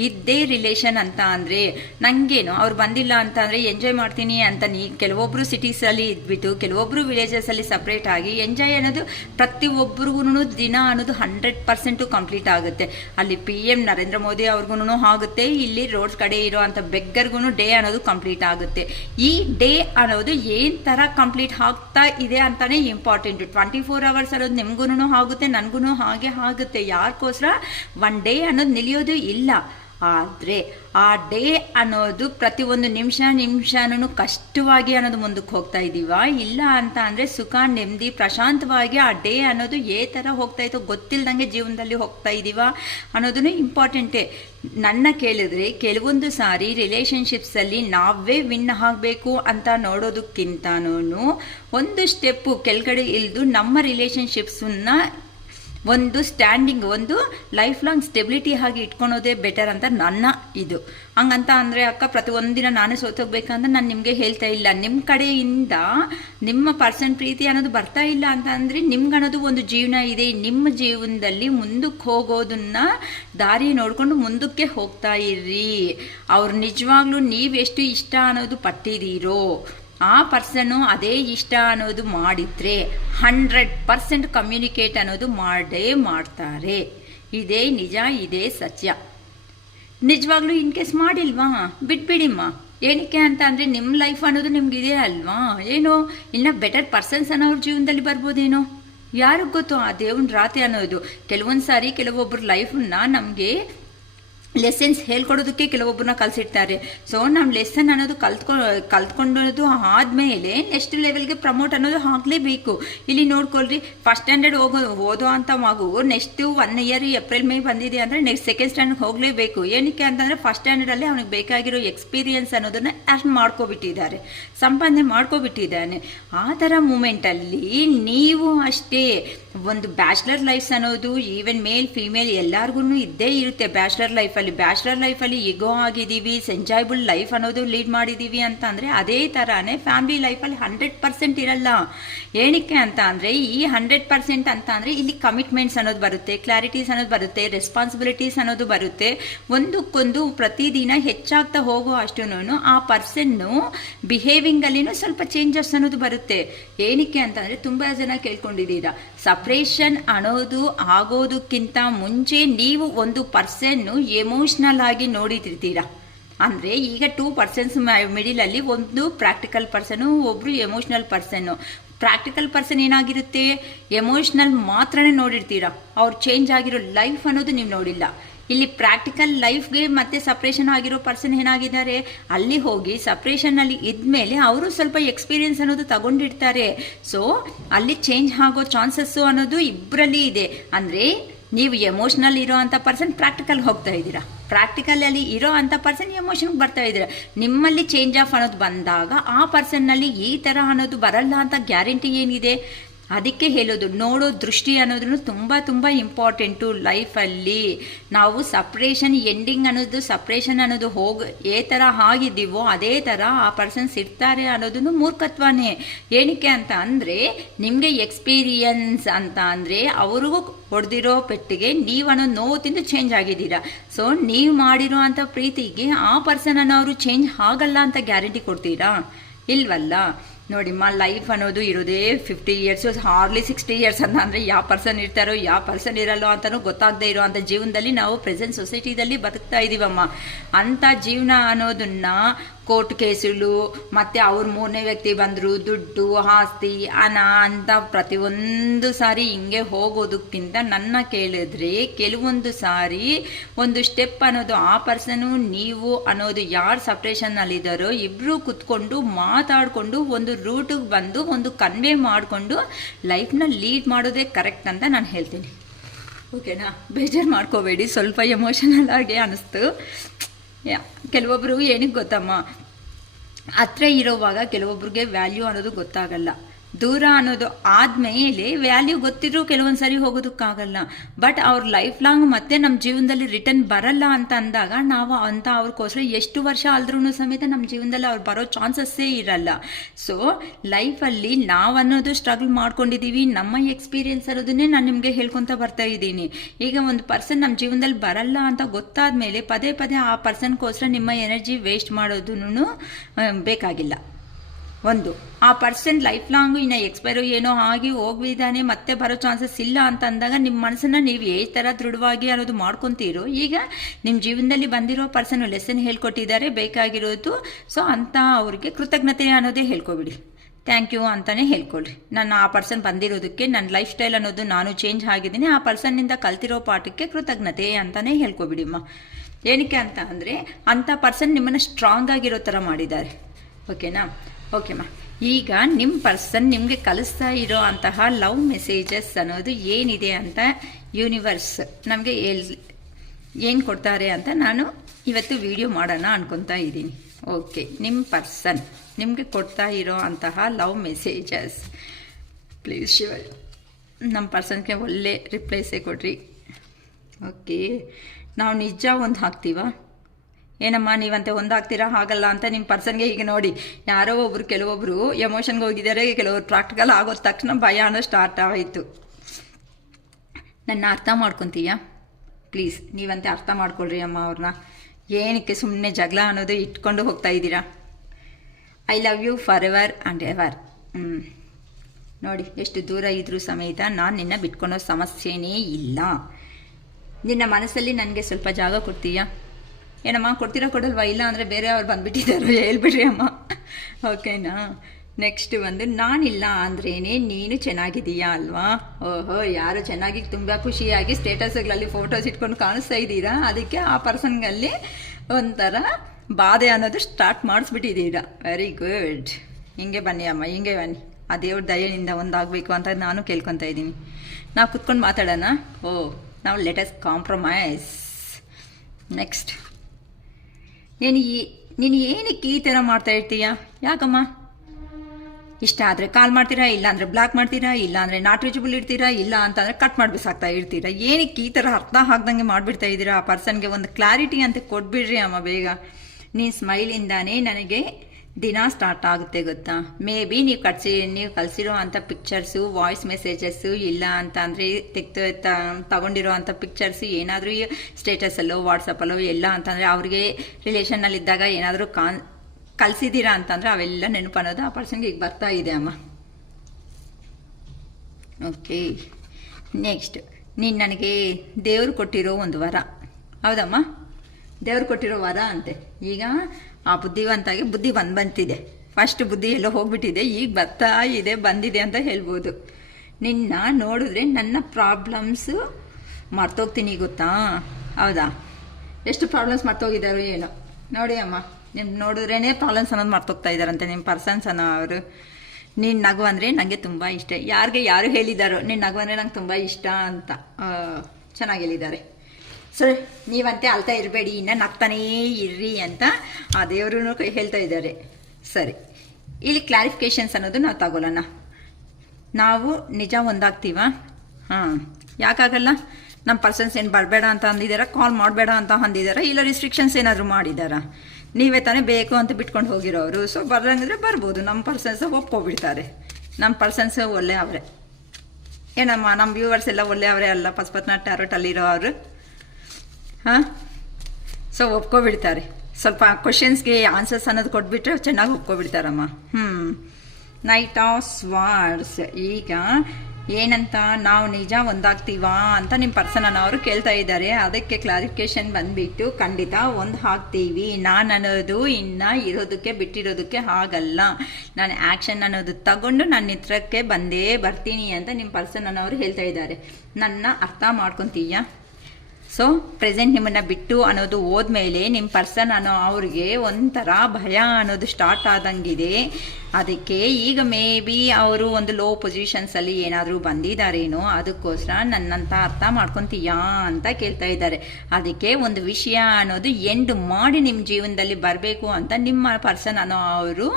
ಇದ್ದೇ ರಿಲೇಷನ್ ಅಂತ ಅಂದರೆ ನನಗೇನು ಅವ್ರು ಬಂದಿಲ್ಲ ಅಂತ ಅಂದರೆ ಎಂಜಾಯ್ ಮಾಡ್ತೀನಿ ಅಂತ ಕೆಲವೊಬ್ಬರು ಸಿಟೀಸಲ್ಲಿ ಇದ್ಬಿಟ್ಟು ಕೆಲವೊಬ್ಬರು ವಿಲೇಜಸಲ್ಲಿ ಸಪ್ರೇಟ್ ಆಗಿ ಎಂಜಾಯ್ ಅನ್ನೋದು ಪ್ರತಿಯೊಬ್ಬರಿಗೂ ದಿನ ಅನ್ನೋದು 100% ಕಂಪ್ಲೀಟ್ ಆಗುತ್ತೆ. ಅಲ್ಲಿ PM ನರೇಂದ್ರ ಮೋದಿ ಅವ್ರಿಗೂ ಆಗುತ್ತೆ, ಇಲ್ಲಿ ರೋಡ್ಸ್ ಕಡೆ ಇರೋ ಅಂಥ ಬೆಗ್ಗರ್ಗೂ ಡೇ ಅನ್ನೋದು ಕಂಪ್ಲೀಟ್ ಆಗುತ್ತೆ. ಈ ಡೇ ಅನ್ನೋದು ಏನ್ ತರ ಕಂಪ್ಲೀಟ್ ಆಗ್ತಾ ಇದೆ ಅಂತಾನೆ ಇಂಪಾರ್ಟೆಂಟ್. 24 hours ಅನ್ನೋದು ನಿಮ್ಗೂ ಆಗುತ್ತೆ, ನನ್ಗೂ ಹಾಗೆ ಆಗುತ್ತೆ. ಯಾರಿಗೋಸ್ಕರ ಒನ್ ಡೇ ಅನ್ನೋದು ನಿಲ್ಲಿಯೋದು ಇಲ್ಲ. ಆದರೆ ಆ ಡೇ ಅನ್ನೋದು ಪ್ರತಿಯೊಂದು ನಿಮಿಷನೂ ಕಷ್ಟವಾಗಿ ಅನ್ನೋದು ಮುಂದಕ್ಕೆ ಹೋಗ್ತಾ ಇದ್ದೀವ ಇಲ್ಲ ಅಂತ ಅಂದರೆ ಸುಖ ನೆಮ್ಮದಿ ಪ್ರಶಾಂತವಾಗಿ ಆ ಡೇ ಅನ್ನೋದು ಥರ ಹೋಗ್ತಾ ಇತ್ತು ಗೊತ್ತಿಲ್ಲದಂಗೆ ಜೀವನದಲ್ಲಿ ಹೋಗ್ತಾ ಇದ್ದೀವ ಅನ್ನೋದನ್ನು ಇಂಪಾರ್ಟೆಂಟೇ. ನನ್ನ ಕೇಳಿದ್ರೆ ಕೆಲವೊಂದು ಸಾರಿ ರಿಲೇಷನ್ಶಿಪ್ಸಲ್ಲಿ ನಾವೇ ವಿನ್ ಆಗಬೇಕು ಅಂತ ನೋಡೋದಕ್ಕಿಂತನೂ ಒಂದು ಸ್ಟೆಪ್ಪು ಕೆಳಗಡೆ ಇಳಿದು ನಮ್ಮ ರಿಲೇಷನ್ಶಿಪ್ಸನ್ನ ಒಂದು ಸ್ಟ್ಯಾಂಡಿಂಗ್, ಒಂದು ಲೈಫ್ ಲಾಂಗ್ ಸ್ಟೆಬಿಲಿಟಿ ಆಗಿ ಇಟ್ಕೊಳೋದೇ ಬೆಟರ್ ಅಂತ ನನ್ನ ಇದು. ಹಂಗಂತ ಅಂದರೆ ಅಕ್ಕ ಪ್ರತಿಯೊಂದಿನ ನಾನೇ ಸೋತೋಗ್ಬೇಕಂದ್ರೆ ನಾನು ನಿಮಗೆ ಹೇಳ್ತಾ ಇಲ್ಲ. ನಿಮ್ಮ ಕಡೆಯಿಂದ ನಿಮ್ಮ ಪರ್ಸನ್ ಪ್ರೀತಿ ಅನ್ನೋದು ಬರ್ತಾ ಇಲ್ಲ ಅಂತ ಅಂದರೆ ನಿಮ್ಗನ್ನೋದು ಒಂದು ಜೀವನ ಇದೆ. ನಿಮ್ಮ ಜೀವನದಲ್ಲಿ ಮುಂದಕ್ಕೆ ಹೋಗೋದನ್ನ ದಾರಿ ನೋಡಿಕೊಂಡು ಮುಂದಕ್ಕೆ ಹೋಗ್ತಾ ಇರ್ರಿ. ಅವ್ರು ನಿಜವಾಗ್ಲೂ ನೀವೆಷ್ಟು ಇಷ್ಟ ಅನ್ನೋದು ಪಟ್ಟಿದ್ದೀರೋ ಆ ಪರ್ಸನ್ನು ಅದೇ ಇಷ್ಟ ಅನ್ನೋದು ಮಾಡಿದರೆ 100% ಕಮ್ಯುನಿಕೇಟ್ ಅನ್ನೋದು ಮಾಡೇ ಮಾಡ್ತಾರೆ. ಇದೇ ನಿಜ, ಇದೇ ಸತ್ಯ. ನಿಜವಾಗ್ಲೂ ಇನ್ ಕೇಸ್ ಮಾಡಿಲ್ವಾ ಬಿಟ್ಬಿಡಿಮ್ಮ. ಏನಕ್ಕೆ ಅಂತ ಅಂದರೆ ನಿಮ್ಮ ಲೈಫ್ ಅನ್ನೋದು ನಿಮ್ಗಿದೆ ಅಲ್ವಾ, ಏನೋ ಇನ್ನು ಬೆಟರ್ ಪರ್ಸನ್ಸ್ ಅನ್ನೋರ ಜೀವನದಲ್ಲಿ ಬರ್ಬೋದೇನೋ, ಯಾರಿಗೂ ಗೊತ್ತು. ಆ ದೇವನ ರಾತ್ರಿ ಅನ್ನೋದು ಕೆಲವೊಂದು ಸಾರಿ ಕೆಲವೊಬ್ಬರ ಲೈಫನ್ನ ನಮಗೆ ಲೆಸನ್ಸ್ ಹೇಳ್ಕೊಡೋದಕ್ಕೆ ಕೆಲವೊಬ್ಬರನ್ನ ಕಲಿಸಿರ್ತಾರೆ. ಸೊ ನಮ್ಮ ಲೆಸನ್ ಅನ್ನೋದು ಕಲ್ತ್ಕೊಂಡೋದು ಆದಮೇಲೆ ನೆಕ್ಸ್ಟ್ ಲೆವೆಲ್ಗೆ ಪ್ರಮೋಟ್ ಅನ್ನೋದು ಆಗಲೇಬೇಕು. ಇಲ್ಲಿ ನೋಡ್ಕೊಳ್ರಿ, ಫಸ್ಟ್ ಸ್ಟ್ಯಾಂಡರ್ಡ್ ಓದೋ ಅಂತ ಮಗು ನೆಕ್ಸ್ಟ್ 1 year ಏಪ್ರಿಲ್ ಮೇ ಬಂದಿದೆ ಅಂದರೆ ನೆಕ್ಸ್ಟ್ ಸೆಕೆಂಡ್ ಸ್ಟ್ಯಾಂಡರ್ಡ್ ಹೋಗಲೇಬೇಕು. ಏನಕ್ಕೆ ಅಂತಂದರೆ ಫಸ್ಟ್ ಸ್ಟ್ಯಾಂಡರ್ಡಲ್ಲಿ ಅವನಿಗೆ ಬೇಕಾಗಿರೋ ಎಕ್ಸ್ಪೀರಿಯನ್ಸ್ ಅನ್ನೋದನ್ನು ಅರ್ನ್ ಮಾಡ್ಕೊಬಿಟ್ಟಿದ್ದಾರೆ, ಸಂಪಾದನೆ ಮಾಡ್ಕೊಬಿಟ್ಟಿದ್ದಾನೆ. ಆ ಥರ ಮೂಮೆಂಟಲ್ಲಿ ನೀವು ಅಷ್ಟೇ ಒಂದು ಬ್ಯಾಚುಲರ್ ಲೈಫ್ಸ್ ಅನ್ನೋದು ಈವನ್ ಮೇಲ್ ಫೀಮೇಲ್ ಎಲ್ಲರಿಗೂ ಇದ್ದೇ ಇರುತ್ತೆ. ಬ್ಯಾಚುಲರ್ ಲೈಫಲ್ಲಿ ಈಗೋ ಆಗಿದ್ದೀವಿ, ಎಂಜಾಯಬಲ್ ಲೈಫ್ ಅನ್ನೋದು ಲೀಡ್ ಮಾಡಿದ್ದೀವಿ ಅಂತ ಅಂದರೆ ಅದೇ ಥರನೇ ಫ್ಯಾಮಿಲಿ ಲೈಫಲ್ಲಿ 100% ಇರಲ್ಲ. ಏನಕ್ಕೆ ಅಂತ ಅಂದರೆ ಈ 100% ಅಂತ ಅಂದರೆ ಇಲ್ಲಿ ಕಮಿಟ್ಮೆಂಟ್ಸ್ ಅನ್ನೋದು ಬರುತ್ತೆ, ಕ್ಲಾರಿಟೀಸ್ ಅನ್ನೋದು ಬರುತ್ತೆ, ರೆಸ್ಪಾನ್ಸಿಬಿಲಿಟೀಸ್ ಅನ್ನೋದು ಬರುತ್ತೆ. ಒಂದಕ್ಕೊಂದು ಪ್ರತಿದಿನ ಹೆಚ್ಚಾಗ್ತಾ ಹೋಗೋ ಅಷ್ಟೂ ಆ ಪರ್ಸನ್ನು ಬಿಹೇವಿಂಗಲ್ಲಿನೂ ಸ್ವಲ್ಪ ಚೇಂಜಸ್ ಅನ್ನೋದು ಬರುತ್ತೆ. ಏನಕ್ಕೆ ಅಂತಂದರೆ ತುಂಬ ಜನ ಕೇಳ್ಕೊಂಡಿದ್ದೀರಾ, ಸಪ್ರೇಷನ್ ಅನ್ನೋದು ಆಗೋದಕ್ಕಿಂತ ಮುಂಚೆ ನೀವು ಒಂದು ಪರ್ಸನ್ನು ಎಮೋಷ್ನಲ್ ಆಗಿ ನೋಡಿದಿರ್ತೀರಾ. ಅಂದರೆ ಈಗ 2 ಪರ್ಸನ್ಸ್ ಮಿಡಿಲಲ್ಲಿ ಒಂದು ಪ್ರಾಕ್ಟಿಕಲ್ ಪರ್ಸನು, ಒಬ್ಬರು ಎಮೋಷ್ನಲ್ ಪರ್ಸನ್ನು. ಪ್ರಾಕ್ಟಿಕಲ್ ಪರ್ಸನ್ ಏನಾಗಿರುತ್ತೆ, ಎಮೋಷ್ನಲ್ ಮಾತ್ರನೇ ನೋಡಿರ್ತೀರಾ, ಅವ್ರು ಚೇಂಜ್ ಆಗಿರೋ ಲೈಫ್ ಅನ್ನೋದು ನೀವು ನೋಡಿಲ್ಲ. ಇಲ್ಲಿ ಪ್ರಾಕ್ಟಿಕಲ್ ಲೈಫ್ಗೆ ಮತ್ತೆ ಸಪ್ರೇಷನ್ ಆಗಿರೋ ಪರ್ಸನ್ ಏನಾಗಿದ್ದಾರೆ, ಅಲ್ಲಿ ಹೋಗಿ ಸಪ್ರೇಷನ್ನಲ್ಲಿ ಇದ್ಮೇಲೆ ಅವರು ಸ್ವಲ್ಪ ಎಕ್ಸ್ಪೀರಿಯನ್ಸ್ ಅನ್ನೋದು ತಗೊಂಡಿರ್ತಾರೆ. ಸೊ ಅಲ್ಲಿ ಚೇಂಜ್ ಆಗೋ ಚಾನ್ಸಸ್ಸು ಅನ್ನೋದು ಇಬ್ಬರಲ್ಲಿ ಇದೆ. ಅಂದರೆ ನೀವು ಎಮೋಷ್ನಲ್ ಇರೋ ಅಂಥ ಪರ್ಸನ್ ಪ್ರಾಕ್ಟಿಕಲ್ಗೆ ಹೋಗ್ತಾ ಇದ್ದೀರಾ, ಪ್ರಾಕ್ಟಿಕಲಲ್ಲಿ ಇರೋ ಅಂಥ ಪರ್ಸನ್ ಎಮೋಷನ್ಗೆ ಬರ್ತಾ ಇದ್ದೀರಾ. ನಿಮ್ಮಲ್ಲಿ ಚೇಂಜ್ ಆಫ್ ಅನ್ನೋದು ಬಂದಾಗ ಆ ಪರ್ಸನ್ನಲ್ಲಿ ಈ ಥರ ಅನ್ನೋದು ಬರಲ್ಲ ಅಂತ ಗ್ಯಾರಂಟಿ ಏನಿದೆ? ಅದಕ್ಕೆ ಹೇಳೋದು, ನೋಡೋ ದೃಷ್ಟಿ ಅನ್ನೋದನ್ನು ತುಂಬ ಇಂಪಾರ್ಟೆಂಟು ಲೈಫಲ್ಲಿ. ನಾವು ಸಪ್ರೇಷನ್ ಎಂಡಿಂಗ್ ಅನ್ನೋದು, ಸಪ್ರೇಷನ್ ಅನ್ನೋದು ಥರ ಆಗಿದ್ದೀವೋ ಅದೇ ಥರ ಆ ಪರ್ಸನ್ಸ್ ಇರ್ತಾರೆ ಅನ್ನೋದನ್ನು ಮೂರ್ಖತ್ವನೇ. ಏನಕ್ಕೆ ಅಂತ ಅಂದರೆ ನಿಮಗೆ ಎಕ್ಸ್ಪೀರಿಯನ್ಸ್ ಅಂತ ಅಂದರೆ ಅವ್ರಿಗೂ ಹೊಡೆದಿರೋ ಪೆಟ್ಟಿಗೆ ನೀವನ್ನೋ ನೋವು ತಿಂದು ಚೇಂಜ್ ಆಗಿದ್ದೀರಾ. ಸೊ ನೀವು ಮಾಡಿರೋ ಅಂಥ ಪ್ರೀತಿಗೆ ಆ ಪರ್ಸನ್ ಅನ್ನೋರು ಚೇಂಜ್ ಆಗಲ್ಲ ಅಂತ ಗ್ಯಾರಂಟಿ ಕೊಡ್ತೀರಾ? ಇಲ್ವಲ್ಲ. ನೋಡಿಮ್ಮ, ಲೈಫ್ ಅನ್ನೋದು ಇರೋದೇ 50 years, ಹಾರ್ಡ್ಲಿ 60 years ಅಂತ ಅಂದರೆ ಯಾವ ಪರ್ಸನ್ ಇರ್ತಾರೋ ಯಾವ ಪರ್ಸನ್ ಇರಲ್ಲೋ ಅಂತಲೂ ಗೊತ್ತಾಗದೇ ಇರೋ ಅಂಥ ಜೀವನದಲ್ಲಿ ನಾವು ಪ್ರೆಸೆಂಟ್ ಸೊಸೈಟಿದಲ್ಲಿ ಬದುಕ್ತಾ ಇದ್ದೀವಮ್ಮ. ಅಂಥ ಜೀವನ ಅನ್ನೋದನ್ನು ಕೋರ್ಟ್ ಕೇಸುಗಳು ಮತ್ತು ಅವ್ರ 3ನೇ ವ್ಯಕ್ತಿ ಬಂದರು, ದುಡ್ಡು ಆಸ್ತಿ ಹಣ ಅಂತ ಪ್ರತಿಯೊಂದು ಸಾರಿ ಹಿಂಗೆ ಹೋಗೋದಕ್ಕಿಂತ ನನ್ನ ಕೇಳಿದ್ರೆ ಕೆಲವೊಂದು ಸಾರಿ ಒಂದು ಸ್ಟೆಪ್ ಅನ್ನೋದು ಆ ಪರ್ಸನು ನೀವು ಅನ್ನೋದು ಯಾರು ಸಪ್ರೇಷನ್ನಲ್ಲಿದ್ದಾರೋ ಇಬ್ಬರು ಕುತ್ಕೊಂಡು ಮಾತಾಡಿಕೊಂಡು ಒಂದು ರೂಟಿಗೆ ಬಂದು ಒಂದು ಕನ್ವೆ ಮಾಡಿಕೊಂಡು ಲೈಫ್ನ ಲೀಡ್ ಮಾಡೋದೇ ಕರೆಕ್ಟ್ ಅಂತ ನಾನು ಹೇಳ್ತೀನಿ. ಓಕೆನಾ? ಬೇಜಾರು ಮಾಡ್ಕೋಬೇಡಿ, ಸ್ವಲ್ಪ ಎಮೋಷನಲ್ ಆಗಿ ಅನ್ನಿಸ್ತು. ಕೆಲವೊಬ್ಬರು ಏನಕ್ಕೆ ಗೊತ್ತಮ್ಮ, ಹತ್ರ ಇರೋವಾಗ ಕೆಲವೊಬ್ರಿಗೆ ವ್ಯಾಲ್ಯೂ ಅನ್ನೋದು ಗೊತ್ತಾಗಲ್ಲ. ದೂರ ಅನ್ನೋದು ಆದಮೇಲೆ ವ್ಯಾಲ್ಯೂ ಗೊತ್ತಿದ್ರೂ ಕೆಲವೊಂದು ಸರಿ ಹೋಗೋದಕ್ಕಾಗಲ್ಲ. ಬಟ್ ಅವ್ರ ಲೈಫ್ ಲಾಂಗ್ ಮತ್ತೆ ನಮ್ಮ ಜೀವನದಲ್ಲಿ ರಿಟರ್ನ್ ಬರಲ್ಲ ಅಂತ ಅಂದಾಗ ನಾವು ಅಂತ ಅವ್ರಿಗೋಸ್ಕರ ಎಷ್ಟು ವರ್ಷ ಆದ್ರೂ ಸಮೇತ ನಮ್ಮ ಜೀವನದಲ್ಲಿ ಅವ್ರು ಬರೋ ಚಾನ್ಸಸ್ಸೇ ಇರಲ್ಲ. ಸೊ ಲೈಫಲ್ಲಿ ನಾವು ಅನ್ನೋದು ಸ್ಟ್ರಗಲ್ ಮಾಡ್ಕೊಂಡಿದ್ದೀವಿ. ನಮ್ಮ ಎಕ್ಸ್ಪೀರಿಯೆನ್ಸ್ ಅನ್ನೋದನ್ನೇ ನಾನು ನಿಮಗೆ ಹೇಳ್ಕೊತ ಬರ್ತಾ ಇದ್ದೀನಿ. ಈಗ ಒಂದು ಪರ್ಸನ್ ನಮ್ಮ ಜೀವನದಲ್ಲಿ ಬರಲ್ಲ ಅಂತ ಗೊತ್ತಾದ ಮೇಲೆ ಪದೇ ಪದೇ ಆ ಪರ್ಸನ್ಗೋಸ್ಕರ ನಿಮ್ಮ ಎನರ್ಜಿ ವೇಸ್ಟ್ ಮಾಡೋದೂ ಬೇಕಾಗಿಲ್ಲ. ಒಂದು ಆ ಪರ್ಸನ್ ಲೈಫ್ ಲಾಂಗು ಇನ್ನು ಎಕ್ಸ್ಪೈರು ಏನೋ ಆಗಿ ಹೋಗಿದ್ದಾನೆ ಮತ್ತೆ ಬರೋ ಚಾನ್ಸಸ್ ಇಲ್ಲ ಅಂತ ಅಂದಾಗ ನಿಮ್ಮ ಮನಸ್ಸನ್ನು ನೀವು ಈ ಥರ ದೃಢವಾಗಿ ಅನ್ನೋದು ಮಾಡ್ಕೊತೀರೋ. ಈಗ ನಿಮ್ಮ ಜೀವನದಲ್ಲಿ ಬಂದಿರೋ ಪರ್ಸನ್ ಲೆಸನ್ ಹೇಳ್ಕೊಟ್ಟಿದ್ದಾರೆ ಬೇಕಾಗಿರೋದು. ಸೊ ಅಂತ ಅವ್ರಿಗೆ ಕೃತಜ್ಞತೆ ಅನ್ನೋದೇ ಹೇಳ್ಕೊಬಿಡಿ. ಥ್ಯಾಂಕ್ ಯು ಅಂತಲೇ ಹೇಳ್ಕೊಳ್ರಿ. ನಾನು ಆ ಪರ್ಸನ್ ಬಂದಿರೋದಕ್ಕೆ ನನ್ನ ಲೈಫ್ ಸ್ಟೈಲ್ ಅನ್ನೋದು ನಾನು ಚೇಂಜ್ ಆಗಿದ್ದೀನಿ, ಆ ಪರ್ಸನ್ನಿಂದ ಕಲ್ತಿರೋ ಪಾಠಕ್ಕೆ ಕೃತಜ್ಞತೆ ಅಂತಲೇ ಹೇಳ್ಕೊಬಿಡಿಮ್ಮ. ಏನಕ್ಕೆ ಅಂತ ಅಂದರೆ ಅಂಥ ಪರ್ಸನ್ ನಿಮ್ಮನ್ನು ಸ್ಟ್ರಾಂಗ್ ಆಗಿರೋ ಥರ ಮಾಡಿದ್ದಾರೆ. ಓಕೆನಾ? ಓಕೆಮ್ಮ. ಈಗ ನಿಮ್ಮ ಪರ್ಸನ್ ನಿಮಗೆ ಕಲಿಸ್ತಾ ಇರೋ ಅಂತಹ ಲವ್ ಮೆಸೇಜಸ್ ಅನ್ನೋದು ಏನಿದೆ ಅಂತ ಯೂನಿವರ್ಸ್ ನಮಗೆ ಏನು ಕೊಡ್ತಾರೆ ಅಂತ ನಾನು ಇವತ್ತು ವಿಡಿಯೋ ಮಾಡೋಣ ಅನ್ಕೊತಾ ಇದ್ದೀನಿ. ಓಕೆ, ನಿಮ್ಮ ಪರ್ಸನ್ ನಿಮಗೆ ಕೊಡ್ತಾ ಇರೋ ಅಂತಹ ಲವ್ ಮೆಸೇಜಸ್ ಪ್ಲೀಸ್ ಶಿವ ನಮ್ಮ ಪರ್ಸನ್ಗೆ ಒಳ್ಳೆ ರಿಪ್ಲೈಸೇ ಕೊಡ್ರಿ. ಓಕೆ, ನಾವು ನಿಜ ಒಂದು ಹಾಕ್ತೀವ? ಏನಮ್ಮ ನೀವಂತೆ ಒಂದಾಗ್ತೀರಾ? ಹಾಗಲ್ಲ ಅಂತ ನಿಮ್ಮ ಪರ್ಸನ್ಗೆ ಈಗ ನೋಡಿ, ಯಾರೋ ಒಬ್ರು ಕೆಲವೊಬ್ರು ಎಮೋಷನ್ಗೆ ಹೋಗಿದ್ದಾರೆ, ಕೆಲವರು ಪ್ರಾಕ್ಟಿಕಲ್ ಆಗೋದ ತಕ್ಷಣ ಭಯ ಅನ್ನೋ ಸ್ಟಾರ್ಟ್ ಆಯಿತು. ನನ್ನ ಅರ್ಥ ಮಾಡ್ಕೊತೀಯಾ? ಪ್ಲೀಸ್ ನೀವಂತೆ ಅರ್ಥ ಮಾಡ್ಕೊಳ್ರಿ ಅಮ್ಮ ಅವ್ರನ್ನ. ಏನಕ್ಕೆ ಸುಮ್ಮನೆ ಜಗಳ ಅನ್ನೋದು ಇಟ್ಕೊಂಡು ಹೋಗ್ತಾ ಇದ್ದೀರಾ? I love you forever and ever. ನೋಡಿ, ಎಷ್ಟು ದೂರ ಇದ್ರೂ ಸಮೇತ ನಾನು ನಿನ್ನ ಬಿಟ್ಕೊಳೋ ಸಮಸ್ಯೆನೇ ಇಲ್ಲ. ನಿನ್ನ ಮನಸ್ಸಲ್ಲಿ ನನಗೆ ಸ್ವಲ್ಪ ಜಾಗ ಕೊಡ್ತೀಯಾ? ಏನಮ್ಮ ಕೊಡ್ತೀರಾ? ಕೊಡಲ್ವಾ? ಇಲ್ಲ ಅಂದರೆ ಬೇರೆ ಅವ್ರು ಬಂದುಬಿಟ್ಟಿದ್ದಾರೋ ಹೇಳ್ಬಿಡ್ರಿ ಅಮ್ಮ. ಓಕೆನಾ? ನೆಕ್ಸ್ಟ್ ಒಂದು ನಾನಿಲ್ಲ ಅಂದ್ರೇನೆ ನೀನು ಚೆನ್ನಾಗಿದ್ದೀಯಾ ಅಲ್ವಾ? ಓಹೋ, ಯಾರು ಚೆನ್ನಾಗಿ ತುಂಬ ಖುಷಿಯಾಗಿ ಸ್ಟೇಟಸ್ಗಳಲ್ಲಿ ಫೋಟೋಸ್ ಇಟ್ಕೊಂಡು ಕಾಣಿಸ್ತಾ ಇದ್ದೀರಾ, ಅದಕ್ಕೆ ಆ ಪರ್ಸನ್ಗಲ್ಲಿ ಒಂಥರ ಬಾಧೆ ಅನ್ನೋದು ಸ್ಟಾರ್ಟ್ ಮಾಡಿಸ್ಬಿಟ್ಟಿದ್ದೀರಾ. Very good. ಹಿಂಗೆ ಬನ್ನಿ ಅಮ್ಮ, ಹಿಂಗೆ ಬನ್ನಿ. ಆ ದೇವ್ರ ದಯೆಯಿಂದ ಒಂದಾಗಬೇಕು ಅಂತ ನಾನು ಕೇಳ್ಕೊತಾ ಇದ್ದೀನಿ. ನಾವು ಕುತ್ಕೊಂಡು ಮಾತಾಡೋಣ. ನಾವು ಲೆಟಸ್ ಕಾಂಪ್ರಮೈಸ್. ನೆಕ್ಸ್ಟ್, ನೀನು ಏನಕ್ಕೆ ಈ ಥರ ಮಾಡ್ತಾ ಇರ್ತೀಯ? ಯಾಕಮ್ಮ? ಇಷ್ಟ ಆದರೆ ಕಾಲ್ ಮಾಡ್ತೀರಾ, ಇಲ್ಲ ಅಂದರೆ ಬ್ಲಾಕ್ ಮಾಡ್ತೀರಾ, ಇಲ್ಲ ಅಂದರೆ ನಾಟ್ ರೀಚಬಲ್ ಇರ್ತೀರಾ, ಇಲ್ಲ ಅಂತಂದರೆ ಕಟ್ ಮಾಡಿಬಿಸಾಕ್ತಾ ಇರ್ತೀರಾ. ಏನಕ್ಕೆ ಈ ಥರ ಅರ್ಥ ಆಗ್ದಂಗೆ ಮಾಡಿಬಿಡ್ತಾ ಇದ್ದೀರಾ? ಆ ಪರ್ಸನ್ಗೆ ಒಂದು ಕ್ಲಾರಿಟಿ ಅಂತ ಕೊಟ್ಬಿಡ್ರಿ ಅಮ್ಮ ಬೇಗ. ನೀನು ಸ್ಮೈಲಿಂದಾನೇ ನನಗೆ ದಿನ ಸ್ಟಾರ್ಟ್ ಆಗುತ್ತೆ ಗೊತ್ತಾ? ಮೇ ಬಿ ನೀವು ಕಳಿಸಿರೋ ಅಂಥ ಪಿಕ್ಚರ್ಸು, ವಾಯ್ಸ್ ಮೆಸೇಜಸ್ಸು, ಇಲ್ಲ ಅಂತ ಅಂದರೆ ತಗೊಂಡಿರೋ ಅಂಥ ಪಿಕ್ಚರ್ಸು ಏನಾದರೂ ಸ್ಟೇಟಸಲ್ಲೋ ವಾಟ್ಸಪ್ಪಲ್ಲೋ ಎಲ್ಲ ಅಂತಂದರೆ ಅವ್ರಿಗೆ ರಿಲೇಷನ್ನಲ್ಲಿದ್ದಾಗ ಏನಾದರೂ ಕಳಿಸಿದ್ದೀರಾ ಅಂತಂದರೆ ಅವೆಲ್ಲ ನೆನಪು ಅನ್ನೋದು ಆ ಪರ್ಸನ್ಗೆ ಈಗ ಬರ್ತಾ ಇದೆ ಅಮ್ಮ. ಓಕೆ, ನೆಕ್ಸ್ಟ್, ನೀನು ನನಗೆ ದೇವರು ಕೊಟ್ಟಿರೋ ಒಂದು ವರ. ಹೌದಮ್ಮ, ದೇವ್ರು ಕೊಟ್ಟಿರೋ ವರ ಅಂತೆ. ಈಗ ಆ ಬುದ್ಧಿವಂತಾಗಿ ಬುದ್ಧಿ ಬಂತಿದೆ. ಫಸ್ಟ್ ಬುದ್ಧಿ ಎಲ್ಲೋ ಹೋಗ್ಬಿಟ್ಟಿದೆ, ಈಗ ಬರ್ತಾ ಇದೆ, ಬಂದಿದೆ ಅಂತ ಹೇಳ್ಬೋದು. ನಿನ್ನ ನೋಡಿದ್ರೆ ನನ್ನ ಪ್ರಾಬ್ಲಮ್ಸು ಮರ್ತೋಗ್ತೀನಿ ಗೊತ್ತಾ? ಹೌದಾ? ಎಷ್ಟು ಪ್ರಾಬ್ಲಮ್ಸ್ ಮರ್ತೋಗಿದ್ದಾರೋ ಏನೋ ನೋಡಿ ಅಮ್ಮ. ನಿಮ್ಮ ನೋಡಿದ್ರೇ ಪ್ರಾಬ್ಲಮ್ಸ್ ಅನ್ನೋದು ಮರ್ತೋಗ್ತಾ ಇದ್ದಾರಂತೆ ನಿಮ್ಮ ಪರ್ಸನ್ಸ್ ಅನ್ನೋ ಅವರು. ನೀನು ನಗು ಅಂದರೆ ನನಗೆ ತುಂಬ ಇಷ್ಟ. ಯಾರು ಹೇಳಿದ್ದಾರೋ ನೀನು ನಗು ಅಂದರೆ ನಂಗೆ ತುಂಬ ಇಷ್ಟ ಅಂತ ಚೆನ್ನಾಗಿ ಹೇಳಿದ್ದಾರೆ. ಸರಿ, ನೀವಂತೆ ಅಳ್ತಾ ಇರಬೇಡಿ, ಇನ್ನು ನಗ್ತಾನೇ ಇರ್ರಿ ಅಂತ ಆ ದೇವರು ಹೇಳ್ತಾ ಇದ್ದಾರೆ. ಸರಿ, ಇಲ್ಲಿ ಕ್ಲಾರಿಫಿಕೇಷನ್ಸ್ ಅನ್ನೋದು ನಾವು ತಗೊಳ್ಳೋಣ. ನಾವು ನಿಜ ಒಂದಾಗ್ತೀವ? ಯಾಕಾಗಲ್ಲ? ನಮ್ಮ ಪರ್ಸನ್ಸ್ ಏನು ಬರಬೇಡ ಅಂತ ಅಂದಿದ್ದಾರಾ, ಕಾಲ್ ಮಾಡಬೇಡ ಅಂತ ಅಂದಿದ್ದಾರಾ, ಇಲ್ಲ ರಿಸ್ಟ್ರಿಕ್ಷನ್ಸ್ ಏನಾದರೂ ಮಾಡಿದ್ದಾರಾ? ನೀವೇ ತಾನೇ ಬೇಕು ಅಂತ ಬಿಟ್ಕೊಂಡು ಹೋಗಿರೋರು. ಸೊ ಬರಂಗಿದ್ರೆ ಬರ್ಬೋದು. ನಮ್ಮ ಪರ್ಸನ್ಸ್ ಒಪ್ಕೊಬಿಡ್ತಾರೆ. ನಮ್ಮ ಪರ್ಸನ್ಸ್ ಒಳ್ಳೆ ಅವರೇ ಏನಮ್ಮ, ನಮ್ಮ ವ್ಯೂವರ್ಸ್ ಎಲ್ಲ ಒಳ್ಳೆ ಅವರೇ ಅಲ್ಲ, ಪಸ್ಪತ್ನಾಟ್ ಟ್ಯಾರೋಟಲ್ಲಿರೋ ಅವರು. ಸೊ ಒಪ್ಕೊಬಿಡ್ತಾರೆ. ಸ್ವಲ್ಪ ಕ್ವಶನ್ಸ್ಗೆ ಆನ್ಸರ್ಸ್ ಅನ್ನೋದು ಕೊಟ್ಬಿಟ್ರೆ ಚೆನ್ನಾಗಿ ಒಪ್ಕೊಬಿಡ್ತಾರಮ್ಮ. Knight of ಸ್ವಾರ್ಡ್ಸ್. ಈಗ ಏನಂತ, ನಾವು ನಿಜ ಒಂದಾಗ್ತೀವಾ ಅಂತ ನಿಮ್ಮ ಪರ್ಸನ್ ಅನ್ನೋರು ಕೇಳ್ತಾ ಇದ್ದಾರೆ. ಅದಕ್ಕೆ ಕ್ಲಾರಿಫಿಕೇಶನ್ ಬಂದುಬಿಟ್ಟು ಖಂಡಿತ ಒಂದು ಹಾಕ್ತೀವಿ. ನಾನು ಅನ್ನೋದು ಇನ್ನು ಇರೋದಕ್ಕೆ ಬಿಟ್ಟಿರೋದಕ್ಕೆ ಆಗಲ್ಲ. ನಾನು ಆ್ಯಕ್ಷನ್ ಅನ್ನೋದು ತಗೊಂಡು ನನ್ನ ಹತ್ರಕ್ಕೆ ಬಂದೇ ಬರ್ತೀನಿ ಅಂತ ನಿಮ್ಮ ಪರ್ಸನ್ ಅನ್ನೋರು ಹೇಳ್ತಾ ಇದ್ದಾರೆ. ನನ್ನ ಅರ್ಥ ಮಾಡ್ಕೊತೀಯ? ಸೊ ಪ್ರೆಸೆಂಟ್ ನಿಮ್ಮನ್ನು ಬಿಟ್ಟು ಅನ್ನೋದು ಹೋದ್ಮೇಲೆ ನಿಮ್ಮ ಪರ್ಸನ್ ಅನ್ನೋ ಅವ್ರಿಗೆ ಒಂಥರ ಭಯ ಅನ್ನೋದು ಸ್ಟಾರ್ಟ್ ಆದಂಗಿದೆ. ಅದಕ್ಕೆ ಈಗ ಮೇ ಬಿ ಅವರು ಒಂದು ಲೋ ಪೊಸಿಷನ್ಸಲ್ಲಿ ಏನಾದರೂ ಬಂದಿದ್ದಾರೇನೋ, ಅದಕ್ಕೋಸ್ಕರ ನನ್ನಂತ ಅರ್ಥ ಮಾಡ್ಕೊತೀಯಾ ಅಂತ ಕೇಳ್ತಾ ಇದ್ದಾರೆ. ಅದಕ್ಕೆ ಒಂದು ವಿಷಯ ಅನ್ನೋದು ಎಂಡ್ ಮಾಡಿ ನಿಮ್ಮ ಜೀವನದಲ್ಲಿ ಬರಬೇಕು ಅಂತ ನಿಮ್ಮ ಪರ್ಸನ್ ಅನ್ನೋ ಅವರು